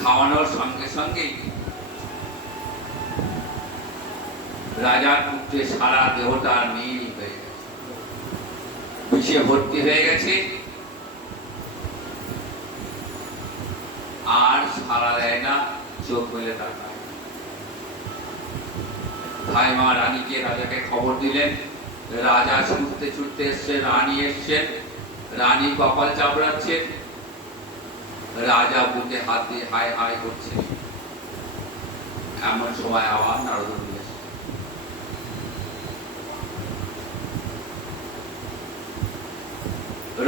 খাওয়ানোর সঙ্গে সঙ্গে রাজার পুত্রের সারা দেহটা নীল হয়ে গেছে, বিষে ভর্তি হয়ে গেছে, আর সারা দেয় না, চোখ মেলে তাকায়। ধাইমা রানীকে রাজাকে খবর দিলেন। রাজা ছুটতে ছুটতে এসছেন, রানী এসছেন। রানী কপাল চাপড়াচ্ছেন, রাজা বুকে হাত দিয়ে হাই হাই করছেন। এমন সময় আবার নারদ মুনি এসেছেন।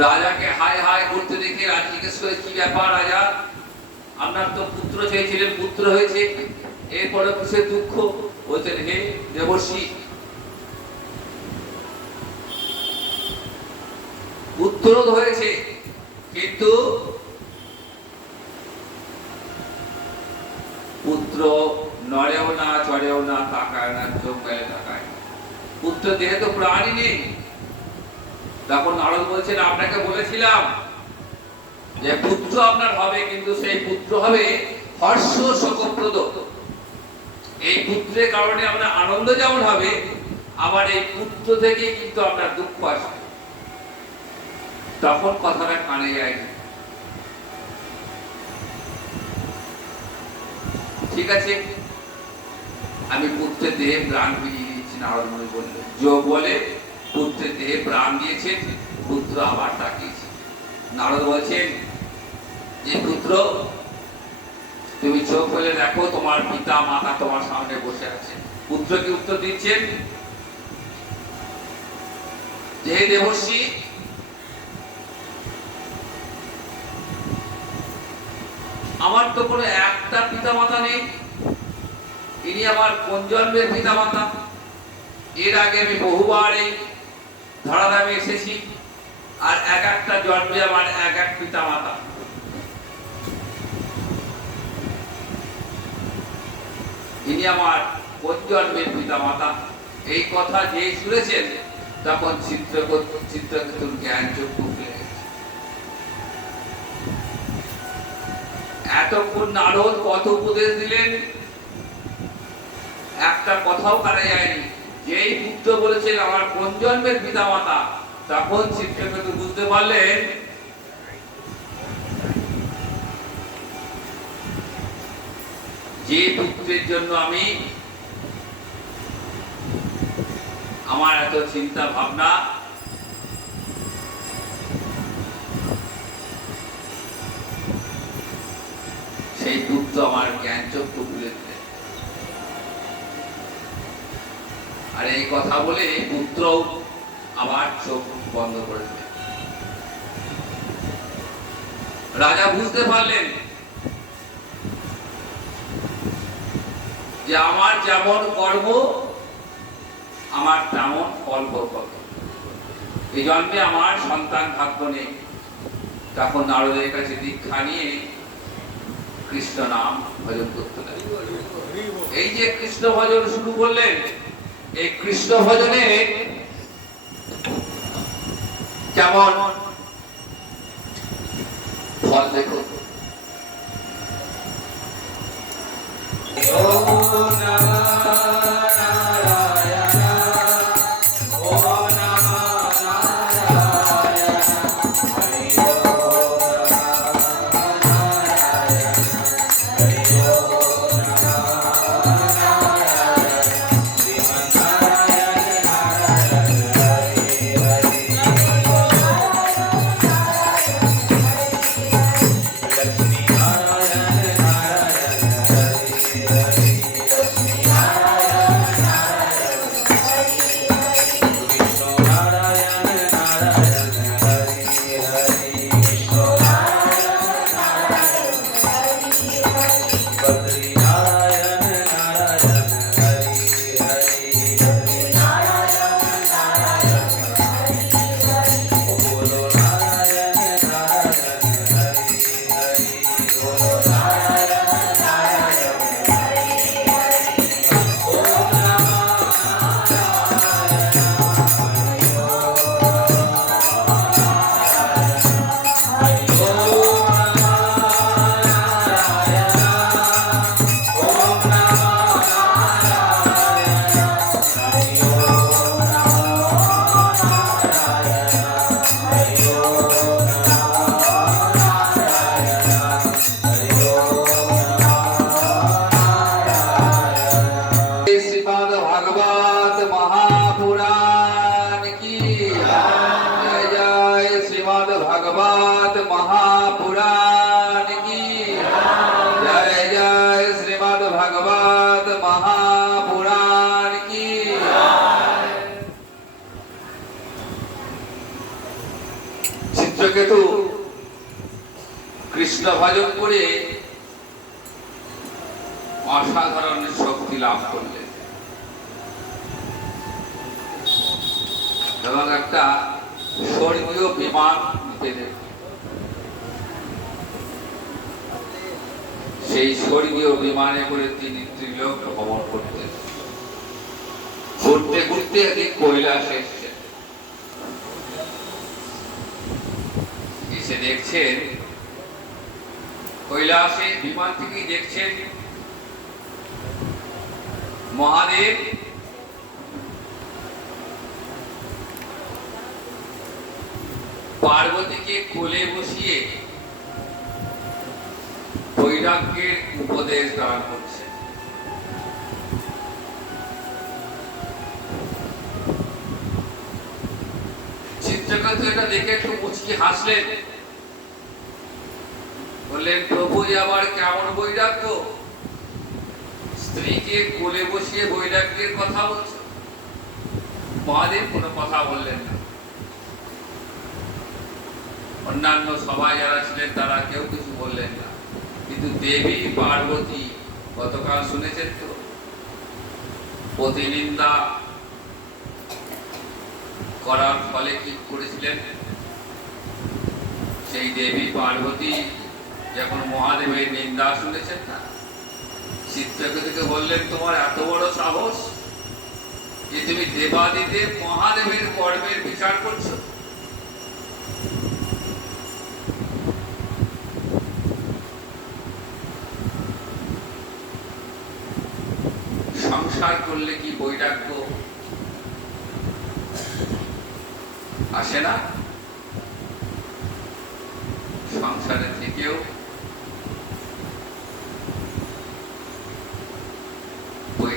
রাজাকে হাই হাই করতে দেখে রাজা জিজ্ঞেস করে, কি ব্যাপার রাজা, আপনার তো পুত্র চেয়েছিলেন, পুত্র হয়েছে, এরপরে কিসের দুঃখ? বলছেন, হে দেবর্ষি, পুত্র হয়েছে, কিন্তু পুত্র নড়েও না, চড়েও না, তাকায় না, চোখ মেলে তাকায়। পুত্র দেহে তো প্রাণই নেই। তখন নারদ বলছেন, আপনাকে বলেছিলাম যে পুত্র আপনার হবে, কিন্তু সেই পুত্র হবে হর্ষ শোকপ্রদ। এই পুত্রের কারণে আপনার আনন্দ যেমন হবে, আবার এই পুত্র থেকে কিন্তু আপনার দুঃখ আসবে। তখন কথাটা কানে যায়নি। ঠিক আছে, আমি পুত্রের দেহে প্রাণ ফিরিয়ে দিচ্ছি, নারদ মুনি বললেন। যোগ বলে পুত্রের দেহে প্রাণ দিয়েছেন, পুত্র আবার তাকিয়েছে। নারদ বলছেন যে, পুত্র তুমি চোখ ফেলে দেখো, তোমার পিতা মাতা তোমার সামনে বসে আছে। পুত্র কি উত্তর দিচ্ছেন যে, হে দেবর্ষি, আমার তো কোনো একটা পিতা মাতা নেই, ইনি আমার কোন জন্মের পিতা মাতা? এর আগে আমি বহুবার এই ধরাধামে এসেছি, আর এক একটা জন্মে আমার এক এক পিতা মাতা। ইনি আমার কোন জন্মের পিতা মাতা? এই কথা যে শুনেছেন, তখন চিত্রকেতুর জ্ঞান চক্ষু খুলে গেছে। এতক্ষণ নারদ কত উপদেশ দিলেন, একটা কথাও কানে যায়নি। যেই পুত্র বলেছেন আমার কোন জন্মের পিতা মাতা, তখন চিত্রকেতু বুঝতে পারলেন যে পুত্রের জন্য আমি আমার এত চিন্তা ভাবনা, সেই পুত্র আমার জ্ঞান চক্ষু খুলে দিলেন। আর এই কথা বলে পুত্র আবার চোখ বন্ধ করে দিলেন। রাজা বুঝতে পারলেন যে আমার যেমন কর্ম আমার তেমন ফল ভোগ হবে। এই জন্মে আমার সন্তান ভাগ্য নেই। তখন নারদের কাছে দীক্ষা নিয়ে কৃষ্ণ নাম ভজন করতে লাগলেন। এই যে কৃষ্ণ ভজন শুরু করলেন, এই কৃষ্ণ ভজনে কেমন ফল দেখো। भागवत महापुराण की जय। जय श्रीमद् भागवत महापुराण की। চিত্রকেতু কৃষ্ণ ভজন করে অসাধারণ শক্তি লাভ করলেন এবং একটা স্বর্গীয় বিমান পেলেন। সেই স্বর্গীয় বিমানে করে তিনি ত্রিলোক ভ্রমণ করতেন। ঘুরতে ঘুরতে একদিন কৈলাসে এসেছেন। এসে দেখছেন কৈলাসে বিমান থেকেই দেখছেন মহাদেব পার্বতীকে কোলে বসিয়ে বৈরাগ্যের উপদেশ দান করছে। চিত্রকেতু এটা দেখে একটু মুচকি হাসলেন, বললেন প্রভু আবার কেমন বৈরাগ্য, স্ত্রীকে কোলে বসিয়ে বৈরাগ্যের কথা বলছে। মহাদেব কোনো কথা বললেন না। অন্যান্য সবাই যারা ছিলেন তারা কেউ কিছু বললেন না, কিন্তু দেবী পার্বতী গতকাল শুনেছেন তো প্রতিনিন্দা করার ফলে কি করেছিলেন? সেই দেবী পার্বতী যখন মহাদেবের নিন্দা শুনেছেন না, চিত্রকেতুকে বললেন তোমার এত বড় সাহস যে তুমি দেবাদিদেব মহাদেবের কর্মের বিচার করছো। সংসার করলে কি বৈরাগ্য আসে না? সংসারে থেকেও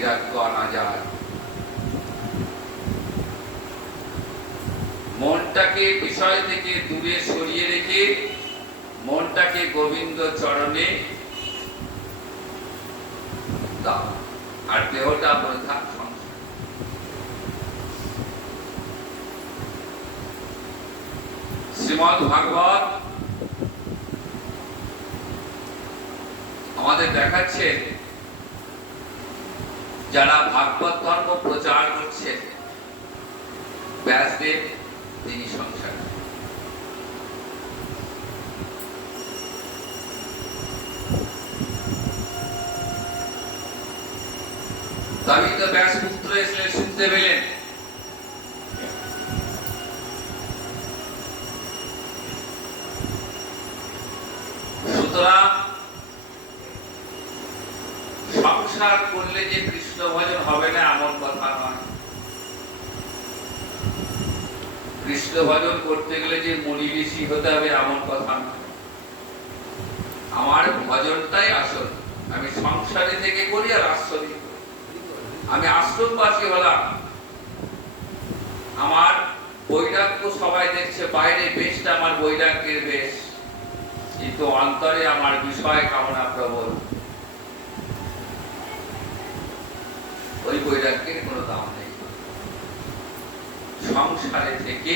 বৈরাগ্য আনা যায়। মনটাকে বিষয় থেকে দূরে সরিয়ে রেখে মনটাকে গোবিন্দ চরণে দাও, আর দেহটা বৃথা সংসার। শ্রীমদ্ ভাগবত আমাদের দেখাচ্ছে যারা ভাগবত ধর্ম প্রচার করছে, ব্যাসদেব তিনি সংসার। তবে তো ব্যাস পুত্র এসে শুনতে পেলেন সুতরাং সংসার করলে যে কৃষ্ণ ভজন হবে না এমন কথা নয়। কৃষ্ণ ভজন করতে গেলে যে মুনি ঋষি হতে হবে এমন কথা নয়। আমার ভজনটাই আসল। আমি সংসারে থেকে করি আর আশ্রমে করি। আমি আশ্রমবাসী হলাম, আমার বৈরাগ্য সবাই দেখছে বাইরে, বেশটা আমার বৈরাগ্যের বেশ, কিন্তু অন্তরে আমার বিষয় কামনা প্রবল। ওই বৈরাগ্যের কোনো দাম নেই। সংসারে থেকে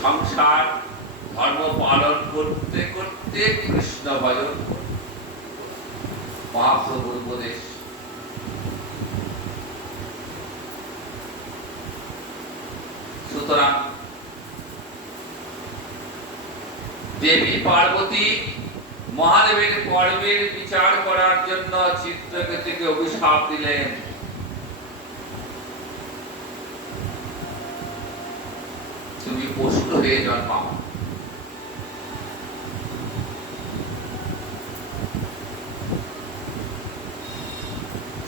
সংসার ধর্ম পালন করতে করতে কৃষ্ণ ভজন মহাপ্রভুর উপদেশ। সুতরাং দেবী পার্বতী মহাদেবের পর্বের বিচার করার জন্য চিত্রকেতুকে অভিশাপ দিলেন। তুমি পশু হয়ে জন্মাও।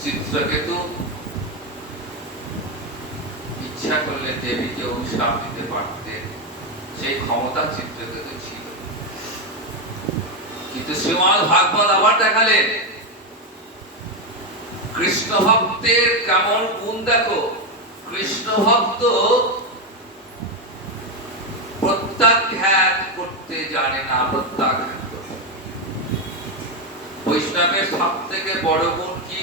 চিত্রকেতু ইচ্ছা করলে দেবীকে অভিশাপ দিতে পারতেন, সেই ক্ষমতা চিত্রকেতু ছিল। কিন্তু শ্রীমদ্ ভাগবত আবার দেখালেন কৃষ্ণ ভক্তের কেমন গুণ দেখো। কৃষ্ণ ভক্ত প্রত্যাঘাত করতে জানে না। প্রত্যাঘাত বৈষ্ণবের সব থেকে বড় গুণ কি?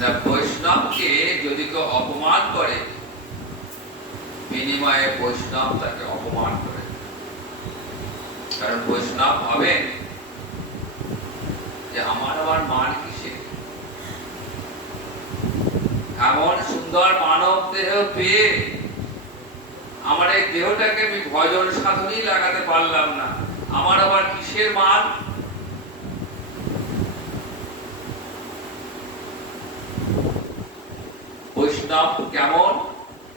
না, বৈষ্ণবকে যদি কেউ অপমান করে, বিনিময়ে বৈষ্ণব তাকে অপমান করে। কারণ বৈষ্ণব ভাবেন যে আমার আবার মান কিসে, এমন সুন্দর মানব দেহ পেয়ে আমার এই দেহটাকে আমি ভজন সাধনেই লাগাতে পারলাম না, আমার আবার কিসের মান? বৈষ্ণব কেমন?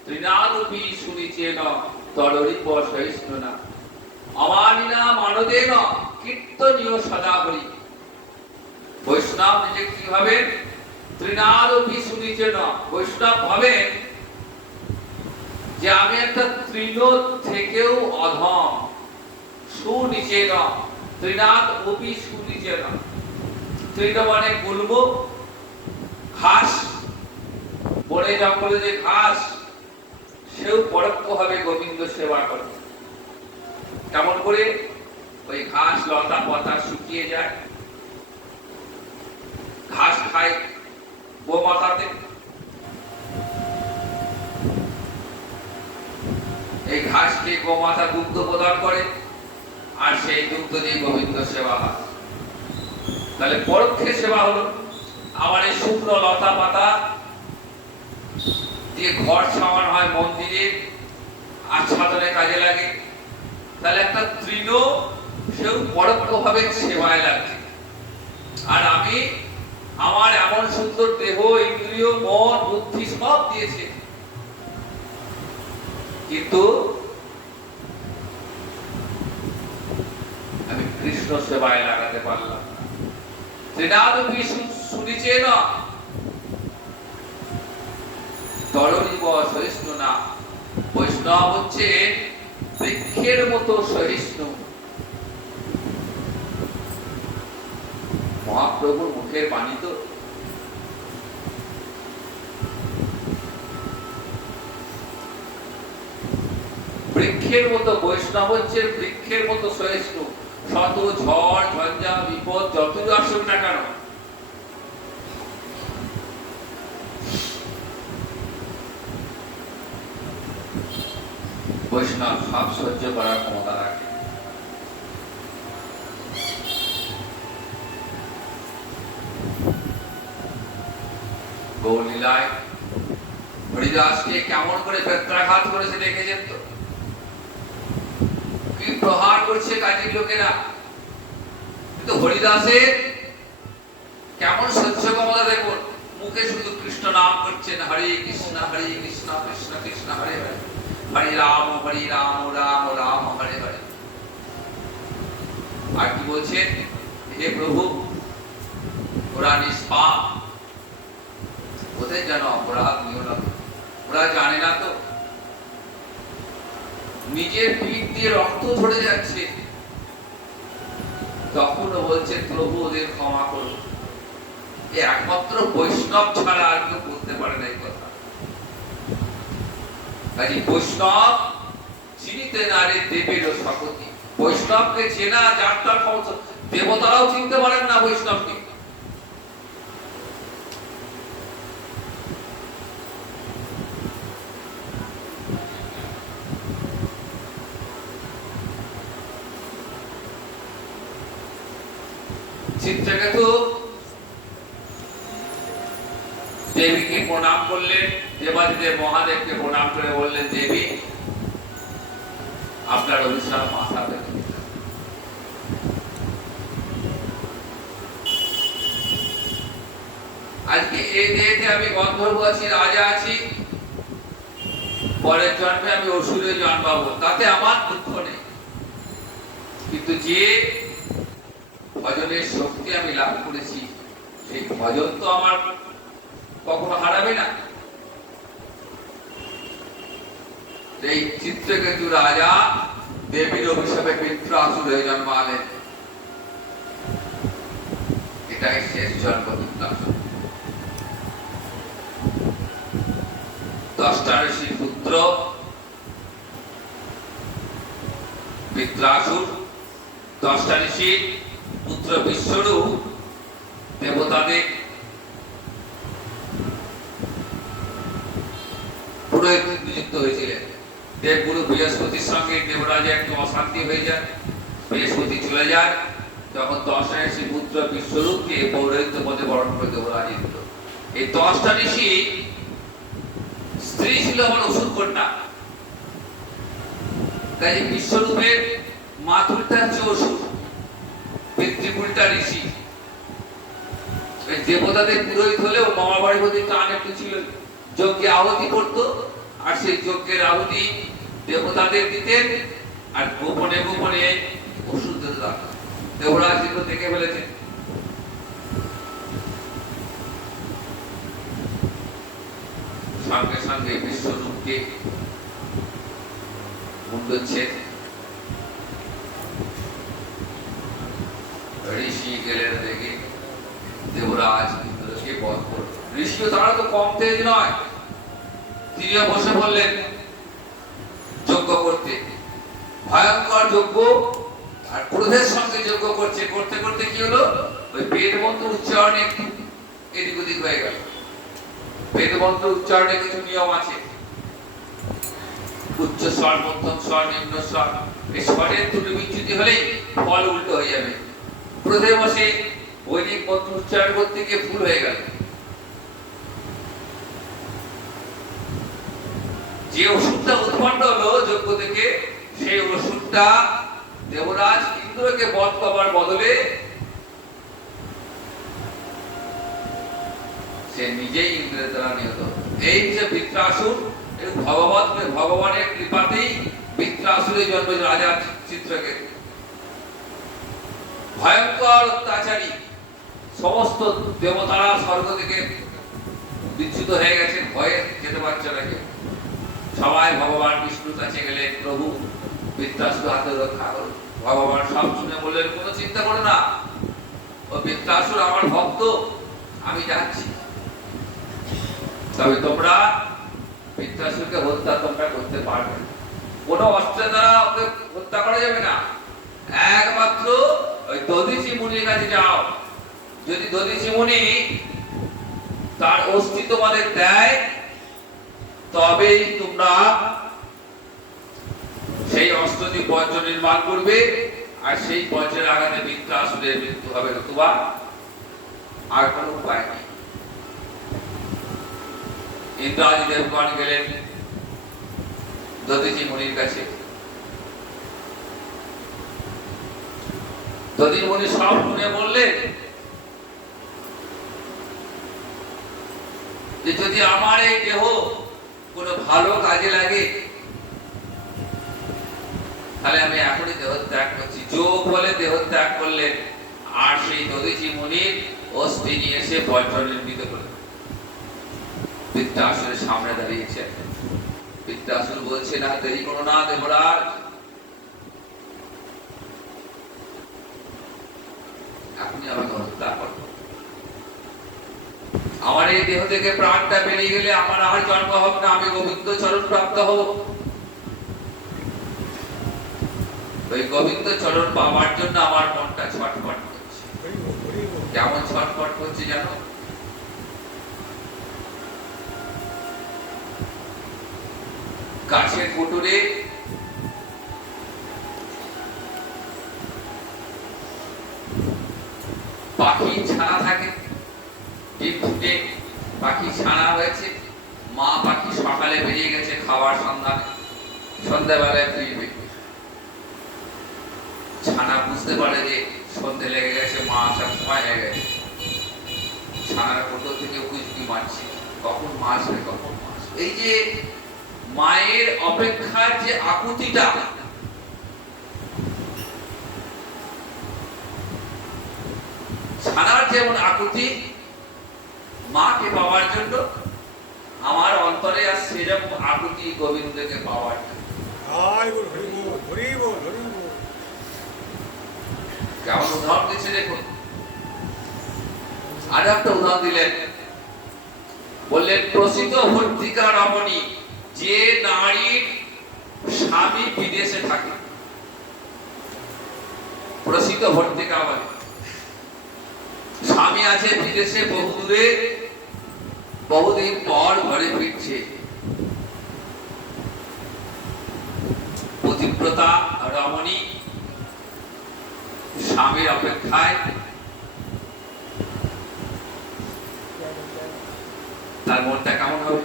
তৃণাদপি শুনিছেন তদরিপ সহিষ্ণু না অমানিনা মানদেন কীর্তনীয় সদা হরি। বৈষ্ণব নিজে কি ভাবেন? তৃণাদপি শুনিছেন। বৈষ্ণব ভাবেন যে আমি একটা তৃণ থেকেও অধম। সুনিচেন, তৃণাদ অপি সুনিচেন। তৃণ মানে গুল্ম, ঘাস, বনে জঙ্গলে যে ঘাস, সেও পরোক্ষভাবে গোবিন্দ সেবা করে। কেমন করে? ওই ঘাস লতা পাতা শুকিয়ে যায়, ঘাস খায় গোমাতাতে, এই ঘাস খেয়ে গোমাতা দুগ্ধ প্রদান করে, আর সেই দুগ্ধ দিয়ে গোবিন্দ সেবা হয়। তাহলে পরোক্ষে সেবা হলো। আবার এই শুকনো লতা পাতা দিয়ে ঘর সামান হয়, মন্দিরে আচ্ছাদনে কাজে লাগে। তাহলে একটা তৃণ, সেও পরোক্ষভাবে সেবায় লাগে। আর আমি আমার এমন সুন্দর দেহ, ইন্দ্রিয়, মন, বুদ্ধি সব দিয়েছে, কিন্তু আমি কৃষ্ণ সেবায় লাগাতে পারলাম। তৃণাদপি শুনিছেন তরণীব সহিষ্ণু না। বৈষ্ণব হচ্ছে বৃক্ষের মতো সহিষ্ণু। মহাপ্রভুর মুখের বাণী তো। বৃক্ষের মতো বৈষ্ণব হচ্ছে বৃক্ষের মতো সহিষ্ণু, শত ঝড় ঝঞ্ঝা বিপদ যতই আসুক না কেন বৈষ্ণব সব সহ্য করার ক্ষমতা রাখে। গৌরলীলায় হরিদাসকে কেমন করে বেত্রাঘাত করেছে দেখেছেন তো, কি প্রহার করছে কাজের লোকেরা, কিন্তু হরিদাসের কেমন সহ্য ক্ষমতা দেখুন। মুখে শুধু কৃষ্ণ নাম করছেন, হরে কৃষ্ণ কৃষ্ণ কৃষ্ণ হরে হরে, হরে রাম রাম রাম হরে হরে। আর কি বলছেন, হে প্রভু ওরা নিষ্পাপ, ওদের যেন অপরাধ নিও না, ওরা জানে না তো নিজের পিঠ দিয়ে রক্ত ঝরে যাচ্ছে, তখনও বলছেন প্রভু ওদের ক্ষমা করুন। একমাত্র বৈষ্ণব ছাড়া আর কেউ বলতে পারে না এই কথা। কাজে বৈষ্ণব চিনিতে নারে দেবেরও শপথি, বৈষ্ণবকে চেনা যার তার ক্ষমতা, দেবতারাও চিনতে পারেন না বৈষ্ণবকে। চিত্রকেতু দেবীকে প্রণাম করলেন, দেবাদিদেব মহাদেবকে প্রণাম করে বললেন, দেবী আপনার অভিশাপ মাথা পেতে। আজকে এই দেহেতে আমি গন্ধর্ব আছি, রাজা আছি, পরের জন্মে আমি অসুরে জন্মাবো, তাতে আমার দুঃখ নেই, কিন্তু যে ভজনের শক্তি আমি লাভ করেছি সেই ভজন তো আমার কখনো হারাবে না। এই চিত্রকেতু রাজা দেবীর অভিশাপে বৃত্রাসুর হয়ে জন্মালেন, এটাই শেষ জন্ম বৃত্রাসুর। 10টা ঋষির পুত্র বৃত্রাসুর, 10টা ঋষির পুত্র বিশ্বরূপ দেবতাদের পুরোহিত নিযুক্ত হয়েছিলেন। দেবগুরু বৃহস্পতির সঙ্গে দেবরাজের একটু অশান্তি হয়ে যায়, বৃহস্পতি চলে যায়, তখন 10টা ঋষি পুত্র বিশ্বরূপকে পৌরোহিত্য পদে বরণ করে দেবরাজ দিল। এই 10টা ঋষি স্ত্রী ছিল আমার অসুর কন্যা, তাই বিশ্বরূপের মাতুলটা হচ্ছে অসুর, পিতৃপুরীটা ঋষি। দেবতাদের পুরোহিত হলেও মামা বাড়ির মধ্যে টান একটু ছিল, যজ্ঞে আহুতি করতো, আর সেই যজ্ঞের আহুতি দেবতাদের দিতেন, আর গোপনে গোপনে অসুরদের রাখতেন। দেবরাজ এগুলো দেখে ফেলেছেন। সঙ্গে সঙ্গে বিশ্বরূপকে মুন্ডচ্ছেদ, ঋষি গেলেন দেখে দেবরাজ ইন্দ্রকে বধ করল। ঋষিও তারা তো কম তেজ নয়, তিনিও বসে বললেন যজ্ঞ করতে, ভয়ঙ্কর যজ্ঞ, আর ক্রোধের সঙ্গে যজ্ঞ করছে। করতে করতে কি হলো, ওই বেদ মন্ত্র উচ্চারণে একটু এদিক ওদিক হয়ে গেল। বেদ মন্ত্র উচ্চারণে কিছু নিয়ম আছে, উচ্চ স্বর, মধ্যম স্বর, নিম্ন স্বর, এই স্বরের ত্রুটি বিচ্যুতি হলেই ফল উল্টো হয়ে যাবে। ক্রোধে বসে বৈদিক মন্ত্র উচ্চারণ করতে গিয়ে ভুল হয়ে গেল। যে ওষুধটা উৎপন্ন হলো যজ্ঞ থেকে, সেই ওষুধটা দেবরাজ ইন্দ্রকে বধ করার বদলে সে নিজেই ইন্দ্রের দ্বারা নিহত। এই যে বৃত্রাসুর, ভগবানের কৃপাতেই বৃত্রাসুরের জন্ম রাজা চিত্রকেতু। ভয়ঙ্কর অত্যাচারী, সমস্ত দেবতারা স্বর্গ থেকে বিচ্যুত হয়ে গেছেন, ভয়ে যেতে পারছে না কেউ। সবাই ভগবান বিষ্ণুর কাছে গেলেন, প্রভু বৃত্রাসুর হাতে রক্ষা করুন। ভগবান সব শুনে বললেন, কোনো চিন্তা করো না, ও বৃত্তাসুর আমার ভক্ত, আমি যাচ্ছি। তবে তোমরা বৃত্তাসুরকে হত্যা তোমরা করতে পারবে না, কোন অস্ত্রের দ্বারা ওকে হত্যা করা যাবে না। একমাত্র ওই দধিচি মুনির কাছে যাও, যদি দধিচি মুনি তার অস্থি তোমাদের দেয়, তবেই তোমরা সেই অস্ত্র দিয়ে বজ্র নির্মাণ করবে, আর সেই বজ্রের আঘাতে বৃত্তাসুরের মৃত্যু হবে, নতুবা আর কোনো উপায় নেই। ইন্দ্রাদি দেবগণ গেলেন দধিচি মুনির কাছে। দধিচি মুনি সব শুনে বললেন যে যদি আমার এই দেহ কোনো ভালো কাজে লাগে, তাহলে আমি এখনই দেহ ত্যাগ করছি। যোগ বলে দেহ ত্যাগ করলেন, আর সেই দধিচি মুনির অস্থি নিয়ে এসে বজ্র নির্মিত করলেন। বৃত্তাসুরের সামনে দাঁড়িয়েছে। বৃত্তাসুর বলছে, না দেরি করো না দেবরাজ, এখনই আমাকে হত্যা করো। আমার এই দেহ থেকে প্রাণটা বেরিয়ে গেলে আমার আর জন্ম হবে না, আমি গোবিন্দ চরণ প্রাপ্ত হব। ওই গোবিন্দ চরণ পাওয়ার জন্য আমার মনটা ছটফট করছে। কেমন ছটফট করছে জানো? গাছের কুটুরে পাখি ছানা থাকে, ডিম ফুটে পাখি ছানা হয়েছে, মা পাখি সকালে বেরিয়ে গেছে খাবার সন্ধানে, সন্ধ্যাবেলায় ফিরবে। ছানা বুঝতে পারে যে সন্ধে লেগে গেছে, মা আসার সময় হয়ে গেছে। ছানার কোটর থেকে উকি মারছে, কখন মা আসবে, কখন মা আসবে। এই যে মায়ের অপেক্ষার যে আকুতিটা, ছানার যেমন আকুতি মাকে পাওয়ার জন্য, আমার অন্তরে আর সেরকম আকুতি গোবিন্দকে পাওয়ার জন্য। কেমন উদাহরণ দিচ্ছে দেখুন। আর একটা উদাহরণ দিলেন, বললেন প্রসিদ্ধ ভর্তিকা রমণী, যে নারীর স্বামী বিদেশে থাকে, প্রসিদ্ধ ভর্তিকা বলে স্বামী আছে বিদেশে বহু দূরে, বহুদিন পর ঘরে ফিরছে, পতিব্রতা রমণী স্বামীর অপেক্ষায়, তার মনটা কেমন হবে?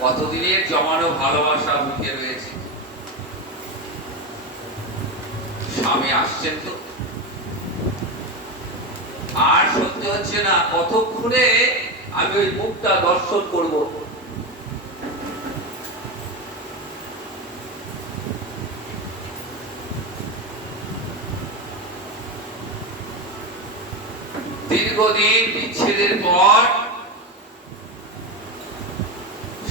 কতদিনের জমানো ভালোবাসা বুকে রয়েছে, স্বামী আসছেন তো, আর সত্যি হচ্ছে না, কতক্ষণে আমি ওই মুখটা দর্শন করব। দীর্ঘদিন বিচ্ছেদের পর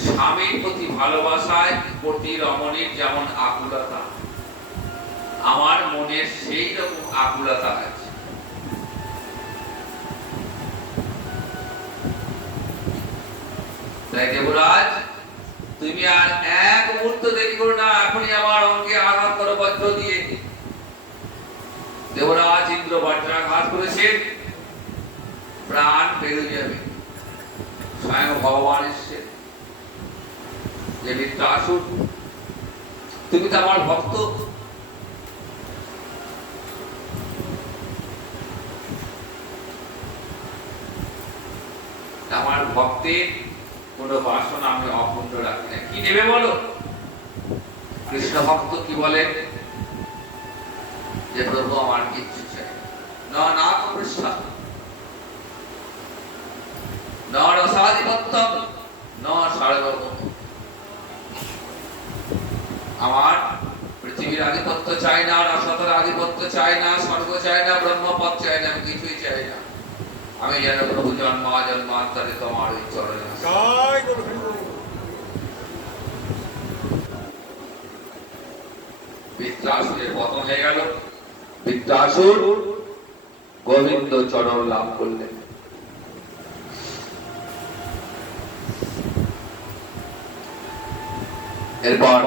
স্বামীর প্রতি ভালোবাসায় প্রতি রমণীর যেমন আকুলতা, আমার মনের সেই রকম আকুলতা আছে। তাই দেবরাজ, তুমি আর এক মুহূর্ত দেরি করো না, এখনই আমার অঙ্গে আঘাত করো বজ্র দিয়ে। দেবরাজ ইন্দ্র বজ্রাঘাত করেছেন, প্রাণ বেরিয়ে যাবে। স্বয়ং ভগবান এসছে, যে বৃত্তাসুর তুমি তো আমার ভক্ত, আমার ভক্তের কোন বাসনা আমি অপূর্ণ রাখি না। কি নেবে বলো? কৃষ্ণ ভক্ত কি বলে, যে প্রভু আমার কিচ্ছু চাই না, না কৃষ্ণ না রসাধিপত্যম না সার্বভৌম। আমার পৃথিবীর আধিপত্য চাই না, রসতের আধিপত্য চাই না, স্বর্গ চাই না, ব্রহ্মপদ চাই না, আমি কিছুই চাই না। আমি যেন প্রভু জন্মা জন্মান্তরে তোমার ওই চরণে। বৃত্রাসুরের পতন হয়ে গেল। বৃত্রাসুর গোবিন্দ চরণ লাভ করলেন। এরপর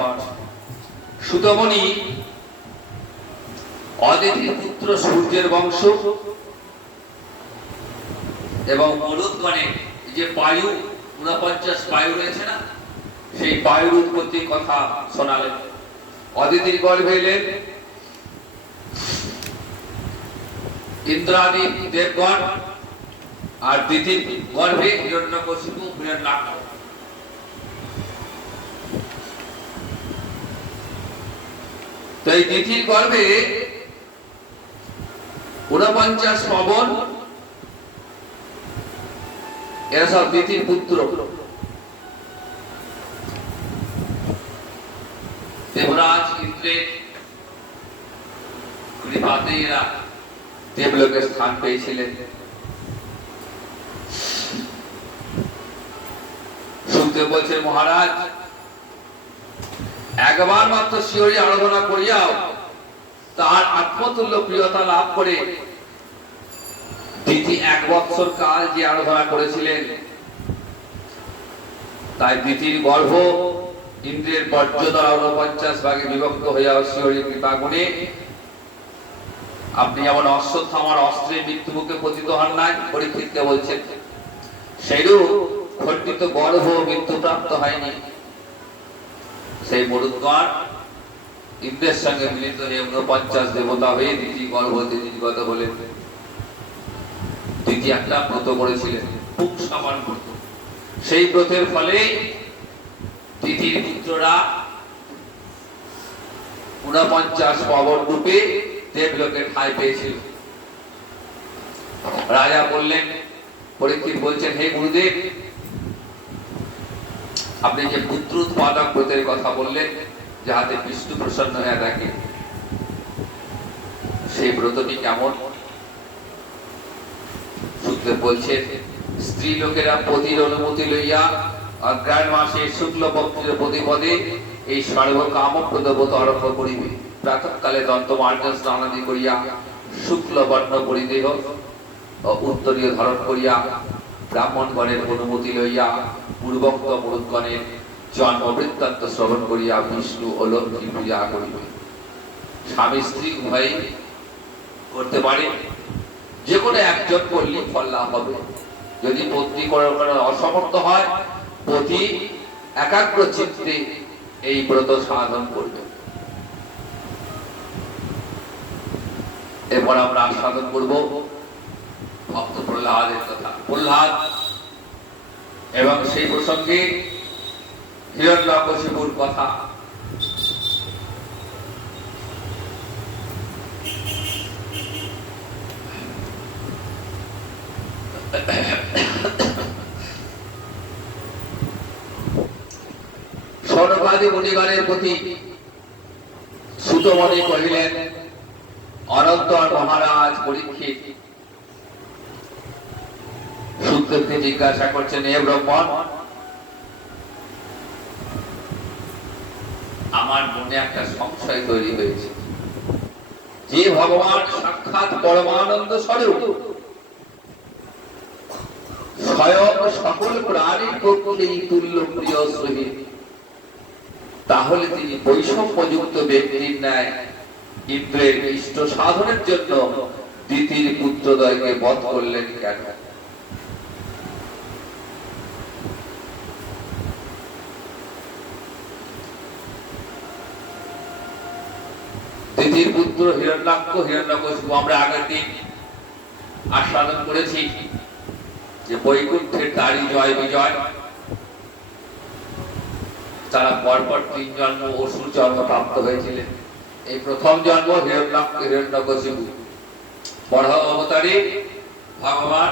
সুতমণি অদিতির পুত্র সূর্যের বংশ এবং মরুদ্গণে যে বায়ু 49 বায়ু রয়েছে না, সেই বায়ুর উৎপত্তির কথা শোনালেন। অদিতির গর্ভে এলেন ইন্দ্রাদি দেবগণ, আর দিতির গর্ভে হিরণ্যকশিপু হিরণ্যাক্ষ। তো এই দিতির গর্ভে 49 পবন, এরা সব দিতির পুত্র। দেবরাজ ইন্দ্রের কৃপাতে এরা দেবলোকে স্থান পেয়েছিলেন। সুখদেব বলছেন, মহারাজ একবার মাত্র শিহরি আরাধনা করিয়াও তার আত্মতুল্য প্রিয়তা লাভ করে দিতি 1 বৎসর কাল যে আরাধনা করেছিলেন, তাই দিতির গর্ভ ইন্দ্রের বর্জ্য দ্বারা 49 ভাগে বিভক্ত হইয়া শিহরির কৃপা গুণে আপনি যেমন অশ্বত্থামার অস্ত্রে মৃত্যুমুখে পতিত হন নাই, পরীক্ষিতকে বলছেন, সেইরূপ খণ্ডিত গর্ভ মৃত্যুপ্রাপ্ত হয়নি। সেই মরুদ্গণ ইন্দ্রের সঙ্গে মিলিত হয়ে 49 দেবতা হয়ে দিতি গর্ভবতী নির্গত হলেন। দিতি একটা ব্রত করেছিলেন, খুব সমান ব্রত। সেই ব্রতের ফলে দিতির পুত্ররা 49 পবন রূপে দেবলোকে ঠাঁই পেয়েছিল। রাজা বললেন, পরীক্ষিত বলছেন, হে গুরুদেব, আপনি যে পুত্র উৎপাদক ব্রতের কথা বললেন, যাহাতে বিষ্ণু প্রসন্ন হয়ে থাকে, সেই ব্রতটি কেমন? সুখদেব বলছেন, স্ত্রী লোকেরা পতির অনুমতি লইয়া অগ্রায়ণ মাসে শুক্ল পক্ষের প্রতিপদে এই সর্বকামপ্রদ ব্রত আরম্ভ করিবে। প্রাতঃকালে দন্তমার্জন স্নানাদি করিয়া শুক্ল বর্ণ পরিদেহ ও উত্তরীয় ধারণ করিয়া ব্রাহ্মণগণের অনুমতি লইয়া পূর্বোক্ত মরুদ্গণের জন্ম বৃত্তান্ত শ্রবণ করিয়া বিষ্ণু ও লক্ষ্মী পূজা করিবে। স্বামী স্ত্রী উভয় করতে পারে, যে কোনো একজন করলে ফল লাভ হবে। যদি পত্নী করার অসমর্থ হয়, পতি একাগ্র চিত্তে এই ব্রত সাধন করবে। এরপর আমরা সাধন করব ভক্ত প্রহ্লাদের কথা। প্রহ্লাদ এবং সেই প্রসঙ্গে হিরণ্যকশিপুর কথা। সনকাদি মুনিগণের প্রতি সুতমণি কহিলেন, অনন্তর মহারাজ পরীক্ষিত সুখদেবকে জিজ্ঞাসা করছেন, হে ব্রাহ্মণ, আমার মনে একটা সংশয় তৈরি হয়েছে। যে ভগবান সাক্ষাৎ পরমানন্দ স্বরূপ, স্বয়ং সকল প্রাণীর পক্ষেই তুল্য প্রিয় সহিত, তাহলে তিনি বৈষম্যযুক্ত ব্যক্তির ন্যায় ইন্দ্রের ইষ্ট সাধনের জন্য দিতির পুত্রদ্বয়কে বধ করলেন কেন? দিতির পুত্র হিরণ্যাক্ষ, হিরণ্যকশিপু আমরা আগের দিন আস্বাদন করেছি যে বৈকুণ্ঠের তারই জয় বিজয়। তারা পরপর 3 জন্ম অসুর জন্ম প্রাপ্ত হয়েছিলেন। এই প্রথম জন্ম হিরণ্যাক্ষ হিরণ্যকশিপু। বড় অবতারে ভগবান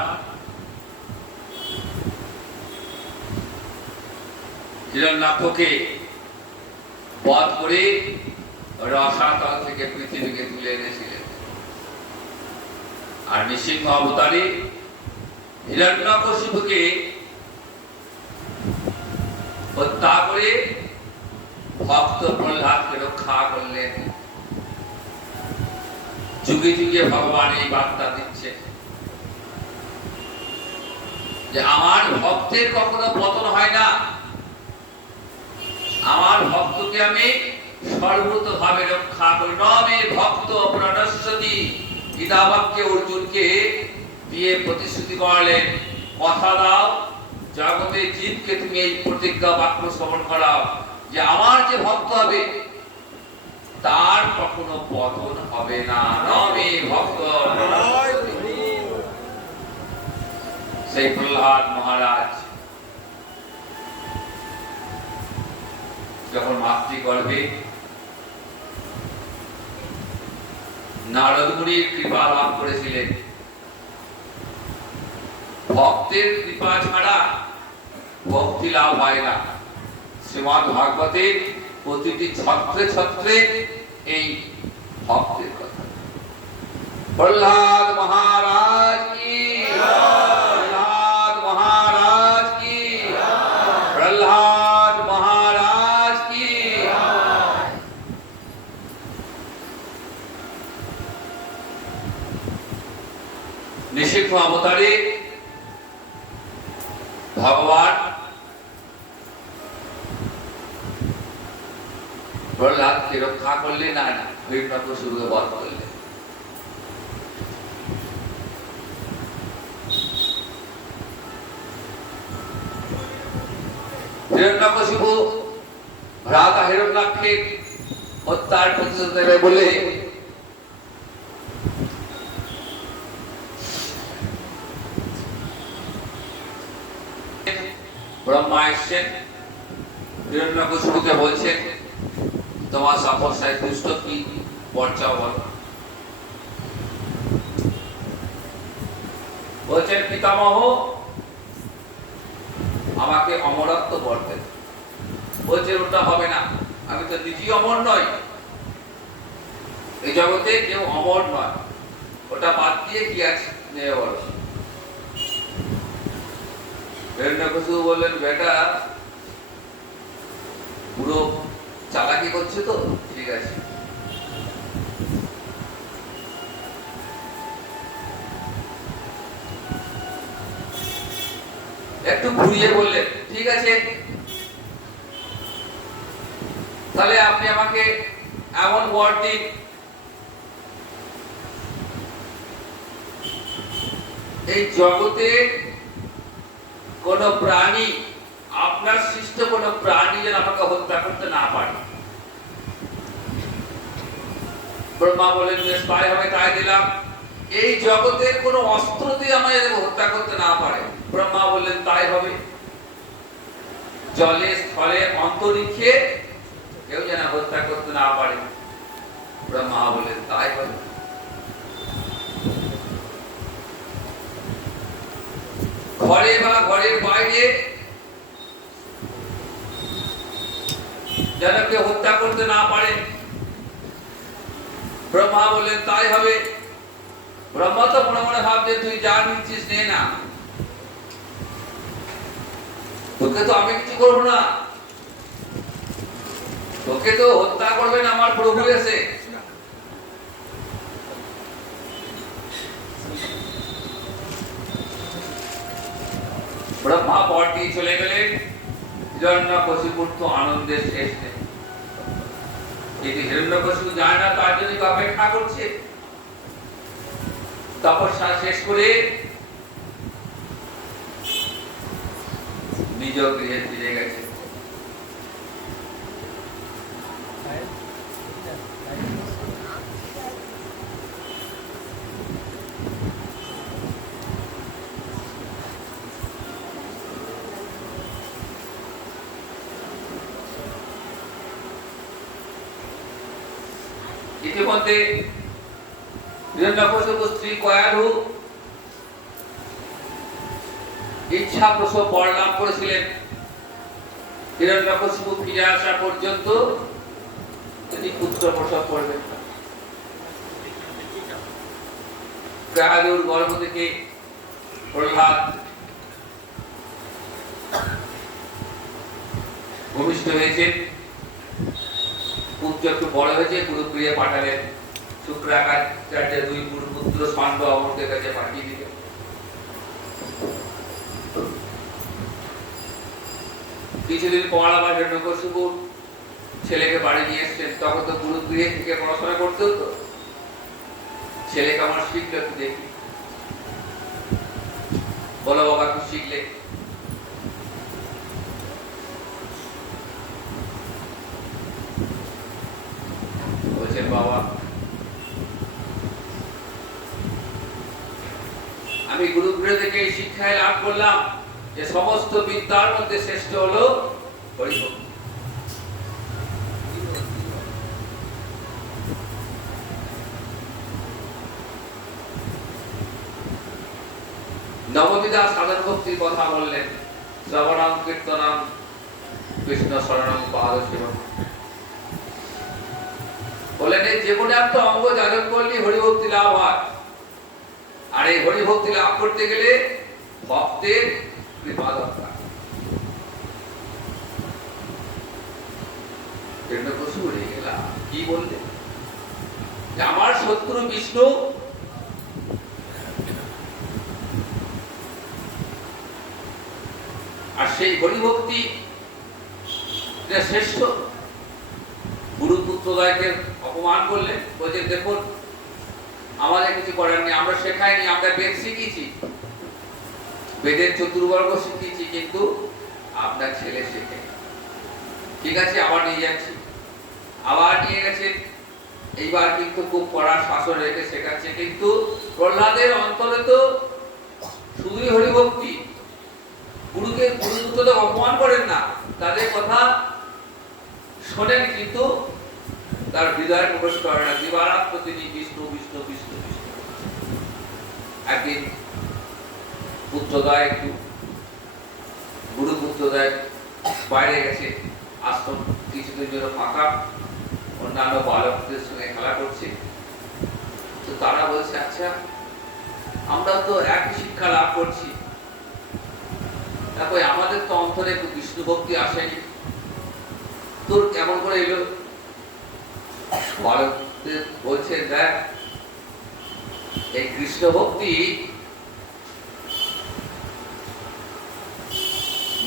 হিরণ্যাক্ষকে বধ করে রসাতল থেকে পৃথিবীকে তুলে এনেছিলেন। আর নৃসিংহ অবতারে হিরণ্যকশিপুকে হত্যা করে ভক্ত প্রহ্লাদকে রক্ষা করলেন। যুগে যুগে ভগবান এই বার্তা দিচ্ছে যে আমার ভক্তের কখনো পতন হয় না, আমার ভক্তকে আমি সর্বতভাবে রক্ষা করি। নমে ভক্ত প্রণশ্যতি, গীতা বাক্যে অর্জুনকে দিয়ে প্রতিশ্রুতি করালেন, কথা দাও জগতে জীবকে তুমি এই প্রতিজ্ঞা বাক্য শ্রবণ করাও যে আমার যে ভক্ত হবে তার কখনো পতন হবে না। নমে ভক্ত প্রণশ্যতি। সেই প্রহ্লাদ মহারাজ যখন মাতৃগর্ভে নারদ মুনির কৃপা লাভ করেছিলেন, ভক্তের কৃপা ছাড়া ভক্তি লাভ হয় না। শ্রীমদ্ ভাগবতে প্রতিটি ছত্রে ছত্রে এই ভক্তের কথা। প্রহ্লাদ মহারাজ কি, প্রহ্লাদ মহারাজ কি, প্রহ্লাদ মহারাজ কি। নৃসিংহ অবতারে ভগবান প্রহ্লাদকে রক্ষা করলেন আর হিরণ্যকশিপুকে বধ করলেন। হিরণ্যকশিপু ভ্রাতা হিরণ্যাক্ষের হত্যার প্রতিশোধ নেবে বলে ব্রহ্মা এসেছেন, হিরণ্যকশিপুকে বলছেন তোমার তপস্যায় দুষ্ট কি বর্চাও বল। বলছেন পিতামহ আমাকে অমরত্ব বর দেন। বলছেন ওটা হবে না, আমি তো নিজেই অমর নই, এই জগতে কেউ অমর নয়, ওটা বাদ দিয়ে কি আছে নেবে বলো। হিরণ্যকশিপু বললেন বেটা পুরো চালাকি করছে তো, ঠিক আছে একটু ঘুরিয়ে বললেন ঠিক আছে তাহলে আপনি আমাকে এমন বর দিন এই জগতে কোন প্রাণী, আপনার সৃষ্ট কোন প্রাণী যেন আমাকে হত্যা করতে না পারে। ব্রহ্মা বলেন বেশ তাই হবে, তাই দিলাম। এই জগতের কোন অস্ত্র দিয়ে আমায় যেন হত্যা করতে না পারে। ব্রহ্মা বললেন তাই হবে। জলে স্থলে অন্তরিক্ষে কেউ যেন হত্যা করতে না পারে। ব্রহ্মা বললেন তাই হবে। ঘরে বা ঘরের বাইরে যেন কেউ হত্যা করতে না পারে। ব্রহ্মা বললেন তাই হবে। ব্রহ্মা তো মনে মনে ভাবছে তুই যা নিচ্ছিস নে না, তোকে তো আমি কিছু করবো না, তোকে তো হত্যা করবেন আমার প্রভু এসে। ব্রহ্মা বর দিয়ে চলে গেলেন। হিরণ্যকশিপুর তো আনন্দের শেষ নেই, কিন্তু হিরণ্যকশিপু যায় না, তার জন্য অপেক্ষা করছে। তপস্যা শেষ করে নিজ গৃহে ফিরে গেছে। ইতিমধ্যে হিরণ্যকশিপুর স্ত্রী কয়াধু ইচ্ছা প্রসব বর লাভ করেছিলেন। হিরণ্যকশিপু ফিরে আসা পর্যন্ত তিনি পুত্র প্রসব করবেন। কয়াধুর গর্ভ থেকে প্রহ্লাদ ভূমিষ্ঠ হয়েছে। পুত্র একটু বড় হয়েছে, গুরুগৃহে পাঠালেন। শুক্রাচার্যের দুই পুত্র পাণ্ডব অমরদের কাছে পাঠিয়ে দিলেন। কিছুদিন পর আবার হিরণ্যকশিপু ছেলেকে বাড়ি নিয়ে এসছেন। তখন তো গুরুগৃহে থেকে পড়াশোনা করতে হতো। ছেলেকে আমার শিখলে একটু দেখি। বলো বাবা কি শিখলে? বলছেন বাবা আমি গুরুগৃহ থেকে এই শিক্ষায় লাভ করলাম যে সমস্ত বিদ্যার মধ্যে শ্রেষ্ঠ হলো হরিভক্তি। নববিধা সাধন ভক্তির কথা বললেন। শ্রবণম কীর্তনম কৃষ্ণ শরণম পাদশিরম। বললেন এই জীবনে একটা অঙ্গ যাজন করলে হরিভক্তি লাভ হয়। আর এই হরিভক্তি লাভ করতে গেলে ভক্তের কৃপা দরকার। হিরণ্যকশিপু রেগে গেলেন। কি বললেন? আমার শত্রু বিষ্ণু আর সেই হরিভক্তি শ্রেষ্ঠ। গুরুপুত্রদ্বয়কে অপমান করলেন। বলছেন দেখুন আমাদের কিছু করার নেই, আমরা শেখাইনি, আমরা বেদ শিখিয়েছি, বেদের চতুর্বর্গ শিখিয়েছি, কিন্তু আপনার ছেলে শেখে। ঠিক আছে আবার নিয়ে যাচ্ছি। আবার নিয়ে গেছেন। এইবার কিন্তু খুব কড়া শাসন রেখে শেখাচ্ছে। কিন্তু প্রহ্লাদের অন্তরে তো শুধুই হরিভক্তি। গুরুপুত্র তো অপমান করেন না, তাদের কথা শোনেন, কিন্তু তার হৃদয়ে প্রবেশ করে না। দিবারাত্র তিনি বিষ্ণু বিষ্ণু বিষ্ণু বিষ্ণু। একদিন পুত্রদ্বয় একটু গুরুপুত্রদ্বয় বাইরে গেছে, আশ্রম কিছুদিন জন্য ফাঁকা, অন্যান্য বালকদের সঙ্গে খেলা করছে। তো তারা বলছে আচ্ছা আমরা তো একই শিক্ষা লাভ করছি, তারপরে আমাদের তো অন্তরে একটু বিষ্ণু ভক্তি আসেনি, তোর কেমন করে এলো? বালকদের বলছে দেখ এই কৃষ্ণ ভক্তি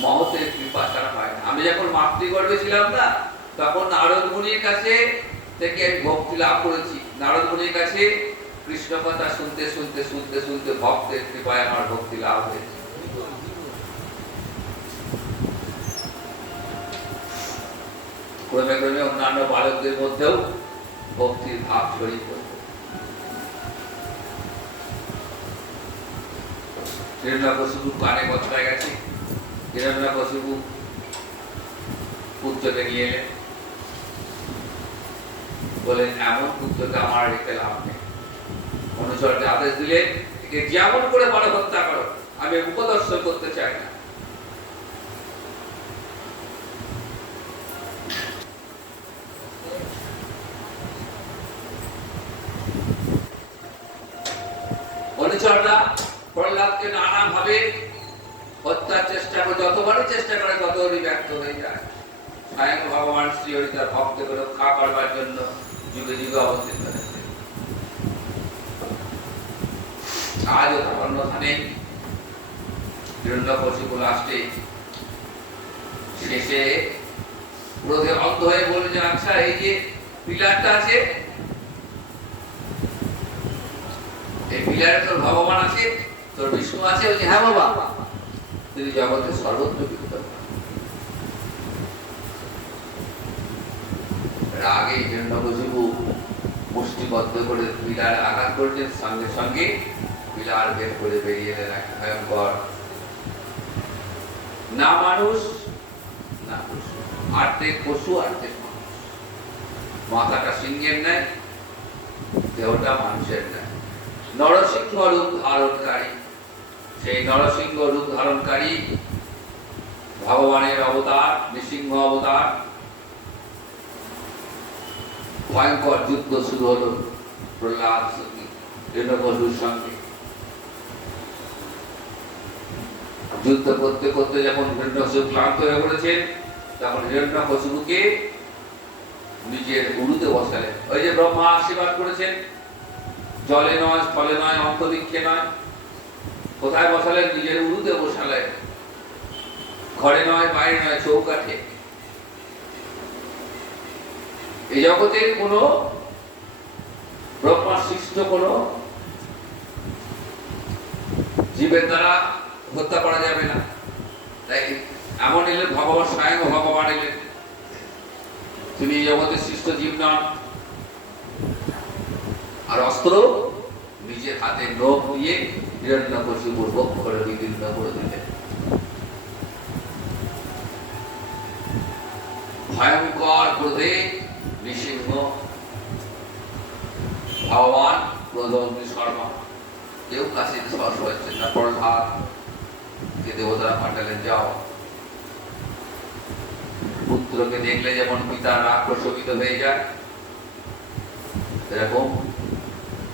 মহতের কৃপা ছাড়া হয় না। আমি যখন মাতৃগর্ভে ছিলাম না, তখন নারদ মুনির কাছে থেকে আমি ভক্তি লাভ করেছি। নারদ মুনির কাছে কৃষ্ণ কথা শুনতে শুনতে শুনতে শুনতে ভক্তের কৃপায় আমার ভক্তি লাভ হয়েছে। ক্রমে ক্রমে অন্যান্য বালকদের মধ্যেও ভক্তির ভাব ছড়িয়ে পড়ল। হিরণ্যকশিপু কানে কথা গেছে। হিরণ্যকশিপু পুত্রকে নিয়ে এলেন। বলেন এমন পুত্রকে আমার রেখে লাভ নেই। অনুচরকে আদেশ দিলেন একে যেমন করে বড় হত্যা করো, আমি উপদর্শন করতে চাই না। অনুচররা প্রহ্লাদকে নানা ভাবে হত্যার চেষ্টা করে, যতবারই চেষ্টা করে ততবারই ব্যর্থ হয়ে যায়। স্বয়ং ভগবান শ্রীহরি তার ভক্তকে রক্ষা করবার জন্য যুগে যুগে অবস্থিত হয়েছে। আজও তার অন্যথা নেই। হিরণ্যকশিপু লাস্টে শেষে ক্রোধে অন্ধ হয়ে বলে যে আচ্ছা এই যে পিলারটা আছে, এই পিলারে তোর ভগবান আছে, তোর বিষ্ণু আছে? বলছে হ্যাঁ বাবা, তিনি জগতের সর্বত্র বিদ্যমান। রাগে হিরণ্যকশিপু মুষ্টিবদ্ধ করে পিলারে আঘাত করছেন, সঙ্গে সঙ্গে পিলার বের করে বেরিয়ে এলেন এক ভয়ঙ্কর না মানুষ না পশু, আর্ধেক পশু আর্ধেক মানুষ। মাথাটা সিংহের ন্যায়, দেহটা মানুষের ন্যায়। নরসিংহ রূপ ধারণকারী, সেই নরসিংহ রূপ ধারণকারী ভগবানের অবতার, নৃসিংহ অবতার। ভয়ঙ্কর যুদ্ধ শুরু হলো প্রহ্লাদ হিরণ্যকশিপুর সঙ্গে। যুদ্ধ করতে করতে যখন হিরণ্যকশিপু ক্লান্ত হয়ে পড়েছেন, তখন হিরণ্যকশিপুকে নিজের উরুতে বসালেন। ওই যে ব্রহ্মা আশীর্বাদ করেছেন জলে নয়, স্থলে নয়, অন্তরিক্ষে নয়। কোথায় বসালেন? নিজের উরুতে বসালেন। ঘরে নয়, বাইরে নয়, চৌকাঠে। এই জগতের কোনো ব্রহ্মা সৃষ্ট কোনো জীবের দ্বারা হত্যা করা যাবে না। তাই এমন এলেন ভগবান, স্বয়ং ভগবান এলেন। তিনি এই জগতের সৃষ্ট জীব নন। আর অস্ত্র নিজের হাতে নখ দিয়ে হিরণ্যকশিপুর বক্ষ করে বিদীর্ণ করে দিলেন। ভয়ঙ্কর ক্রোধে নৃসিংহ ভগবান ক্রোধগ্নি শর্মা, কেউ কাছে স্পর্শ হচ্ছেন না। প্রহ্লাদ কে দেবতারা পাঠালেন, যাও। পুত্রকে দেখলে যেমন পিতার রাগ প্রশমিত হয়ে যায়, এরকম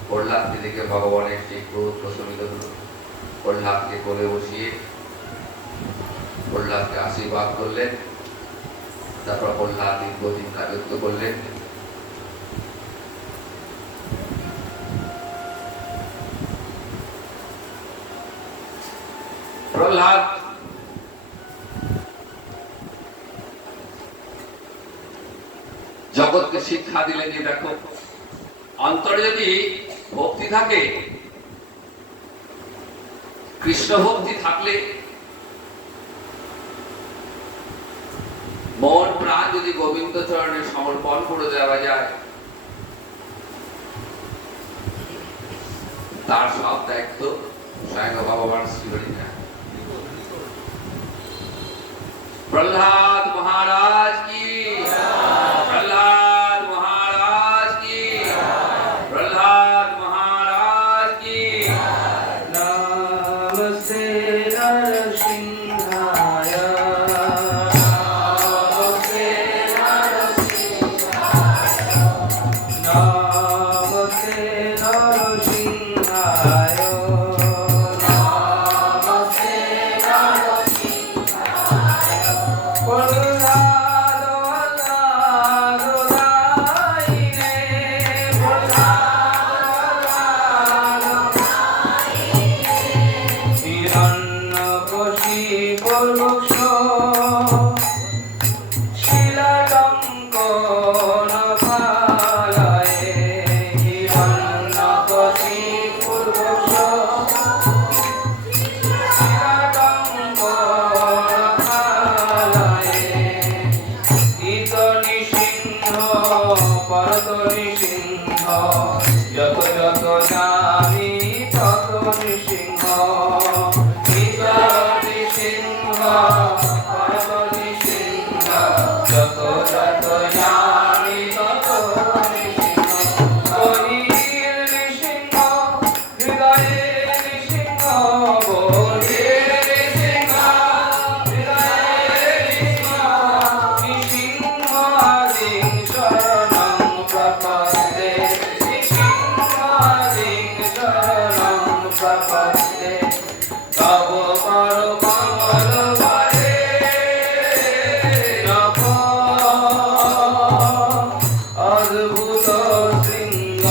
প্রহ্লাদকে দেখে ভগবানের সেই ক্রোধ প্রশমিত হল। প্রহ্লাদকে কোলে বসিয়ে প্রহ্লাদকে আশীর্বাদ করলেন। তারপর প্রহ্লাদ দীর্ঘদিন রাজত্ব করলেন। প্রহ্লাদ জগৎকে শিক্ষা দিলেন যে দেখো, অন্তরে যদি ভক্তি থাকে, কৃষ্ণ ভক্তি থাকলে, মন প্রাণ যদি গোবিন্দ চরণে সমর্পণ করে দেওয়া যায়, তার সব দায়িত্ব স্বয়ং ভগবান শ্রীহরি নেয়। प्रहलाद महाराज की, प्रहलाद महाराज की, प्रहलाद महाराज की। नमस्ते नरसिंहाय, नमस्ते नरसिंहाय, যত যত জানি তত নৃসিংহ, নৃসিংহ পরত নৃসিংহ, যত যত জানি তত নৃসিংহ। বলির নৃসিংহ, হৃদয়ে নৃসিংহ, বলির নৃসিংহ, হৃদয়ে নৃসিংহ, নৃসিংহ আদিং শরণং প্রপদ্যে, তব পর কমল বরে নভ অদ্ভুত শৃঙ্গ,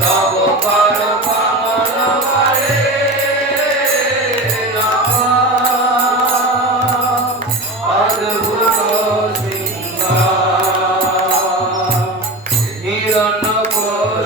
তব পর কমল বরে নভ অদ্ভুত শৃঙ্গ। হিরণ্যকশিপু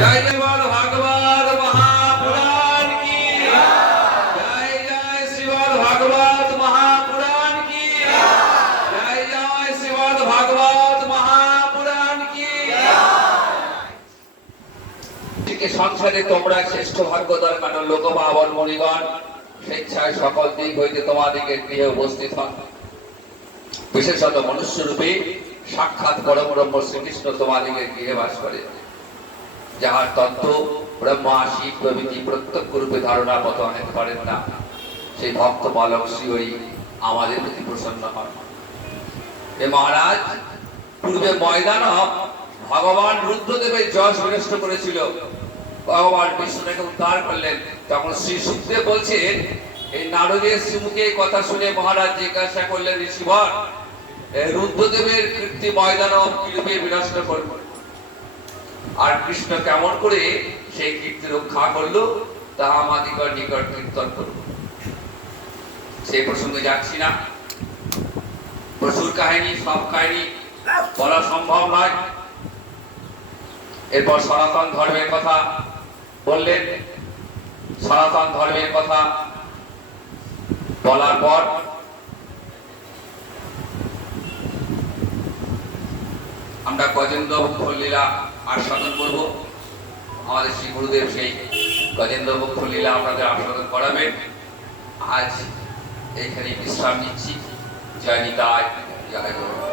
জয় জয় বল ভাগবত মহাপুরাণ কি জয় জয় শ্রীমদ ভাগবত মহাপুরাণ কি জয় জয় শ্রীমদ ভাগবত মহাপুরাণ কি সংসারে তোমরা শ্রেষ্ঠ ভাগ্যদার কারণ লোক ভাবন মণিগণ স্বেচ্ছায় সকল দিক হইতে তোমাদিকে গৃহে উপস্থিত হন। বিশেষত মনুষ্য রূপে সাক্ষাৎ পরম ব্রহ্ম শ্রীকৃষ্ণ তোমাদিকে গৃহে বাস করে, যাহার তত্ত্ব ব্রহ্মা শিব প্রভৃতি প্রত্যক্ষ রূপে ধারণা মতো অনেক করেন না, সেই ভক্ত বালক শ্রীহরি আমাদের প্রতি প্রসন্ন হন। হে মহারাজ, পূর্বে ময়দান ভগবান রুদ্রদেবের যশ বিনষ্ট করেছিল, ভগবান বিষ্ণুকে উদ্ধার করলেন। তখন শ্রী সুখদেব বলছেন, এই নারদের শ্রীমুখে এই কথা শুনে মহারাজ জিজ্ঞাসা করলেন, ঋষিবর রুদ্রদেবের কীর্তি ময়দান কিরূপে বিনষ্ট করল, আর কৃষ্ণ কেমন করে সেই কীর্তি রক্ষা করলো তা আমাদিগর নিকট কীর্তন করব। সেই প্রসঙ্গে যাচ্ছি না, প্রচুর কাহিনী, সব কাহিনী বলা সম্ভব নয়। এরপর সনাতন ধর্মের কথা বললেন। সনাতন ধর্মের কথা বলার পর আমরা গজেন্দ্র বক্ষ লীলা আস্বাদন করব। আমাদের শ্রী গুরুদেব সেই গজেন্দ্র বক্ষ লীলা আপনাদের আস্বাদন করাবেন। আজ এইখানে বিশ্রাম নিচ্ছি। জয় নিতাই, জয় গৌর।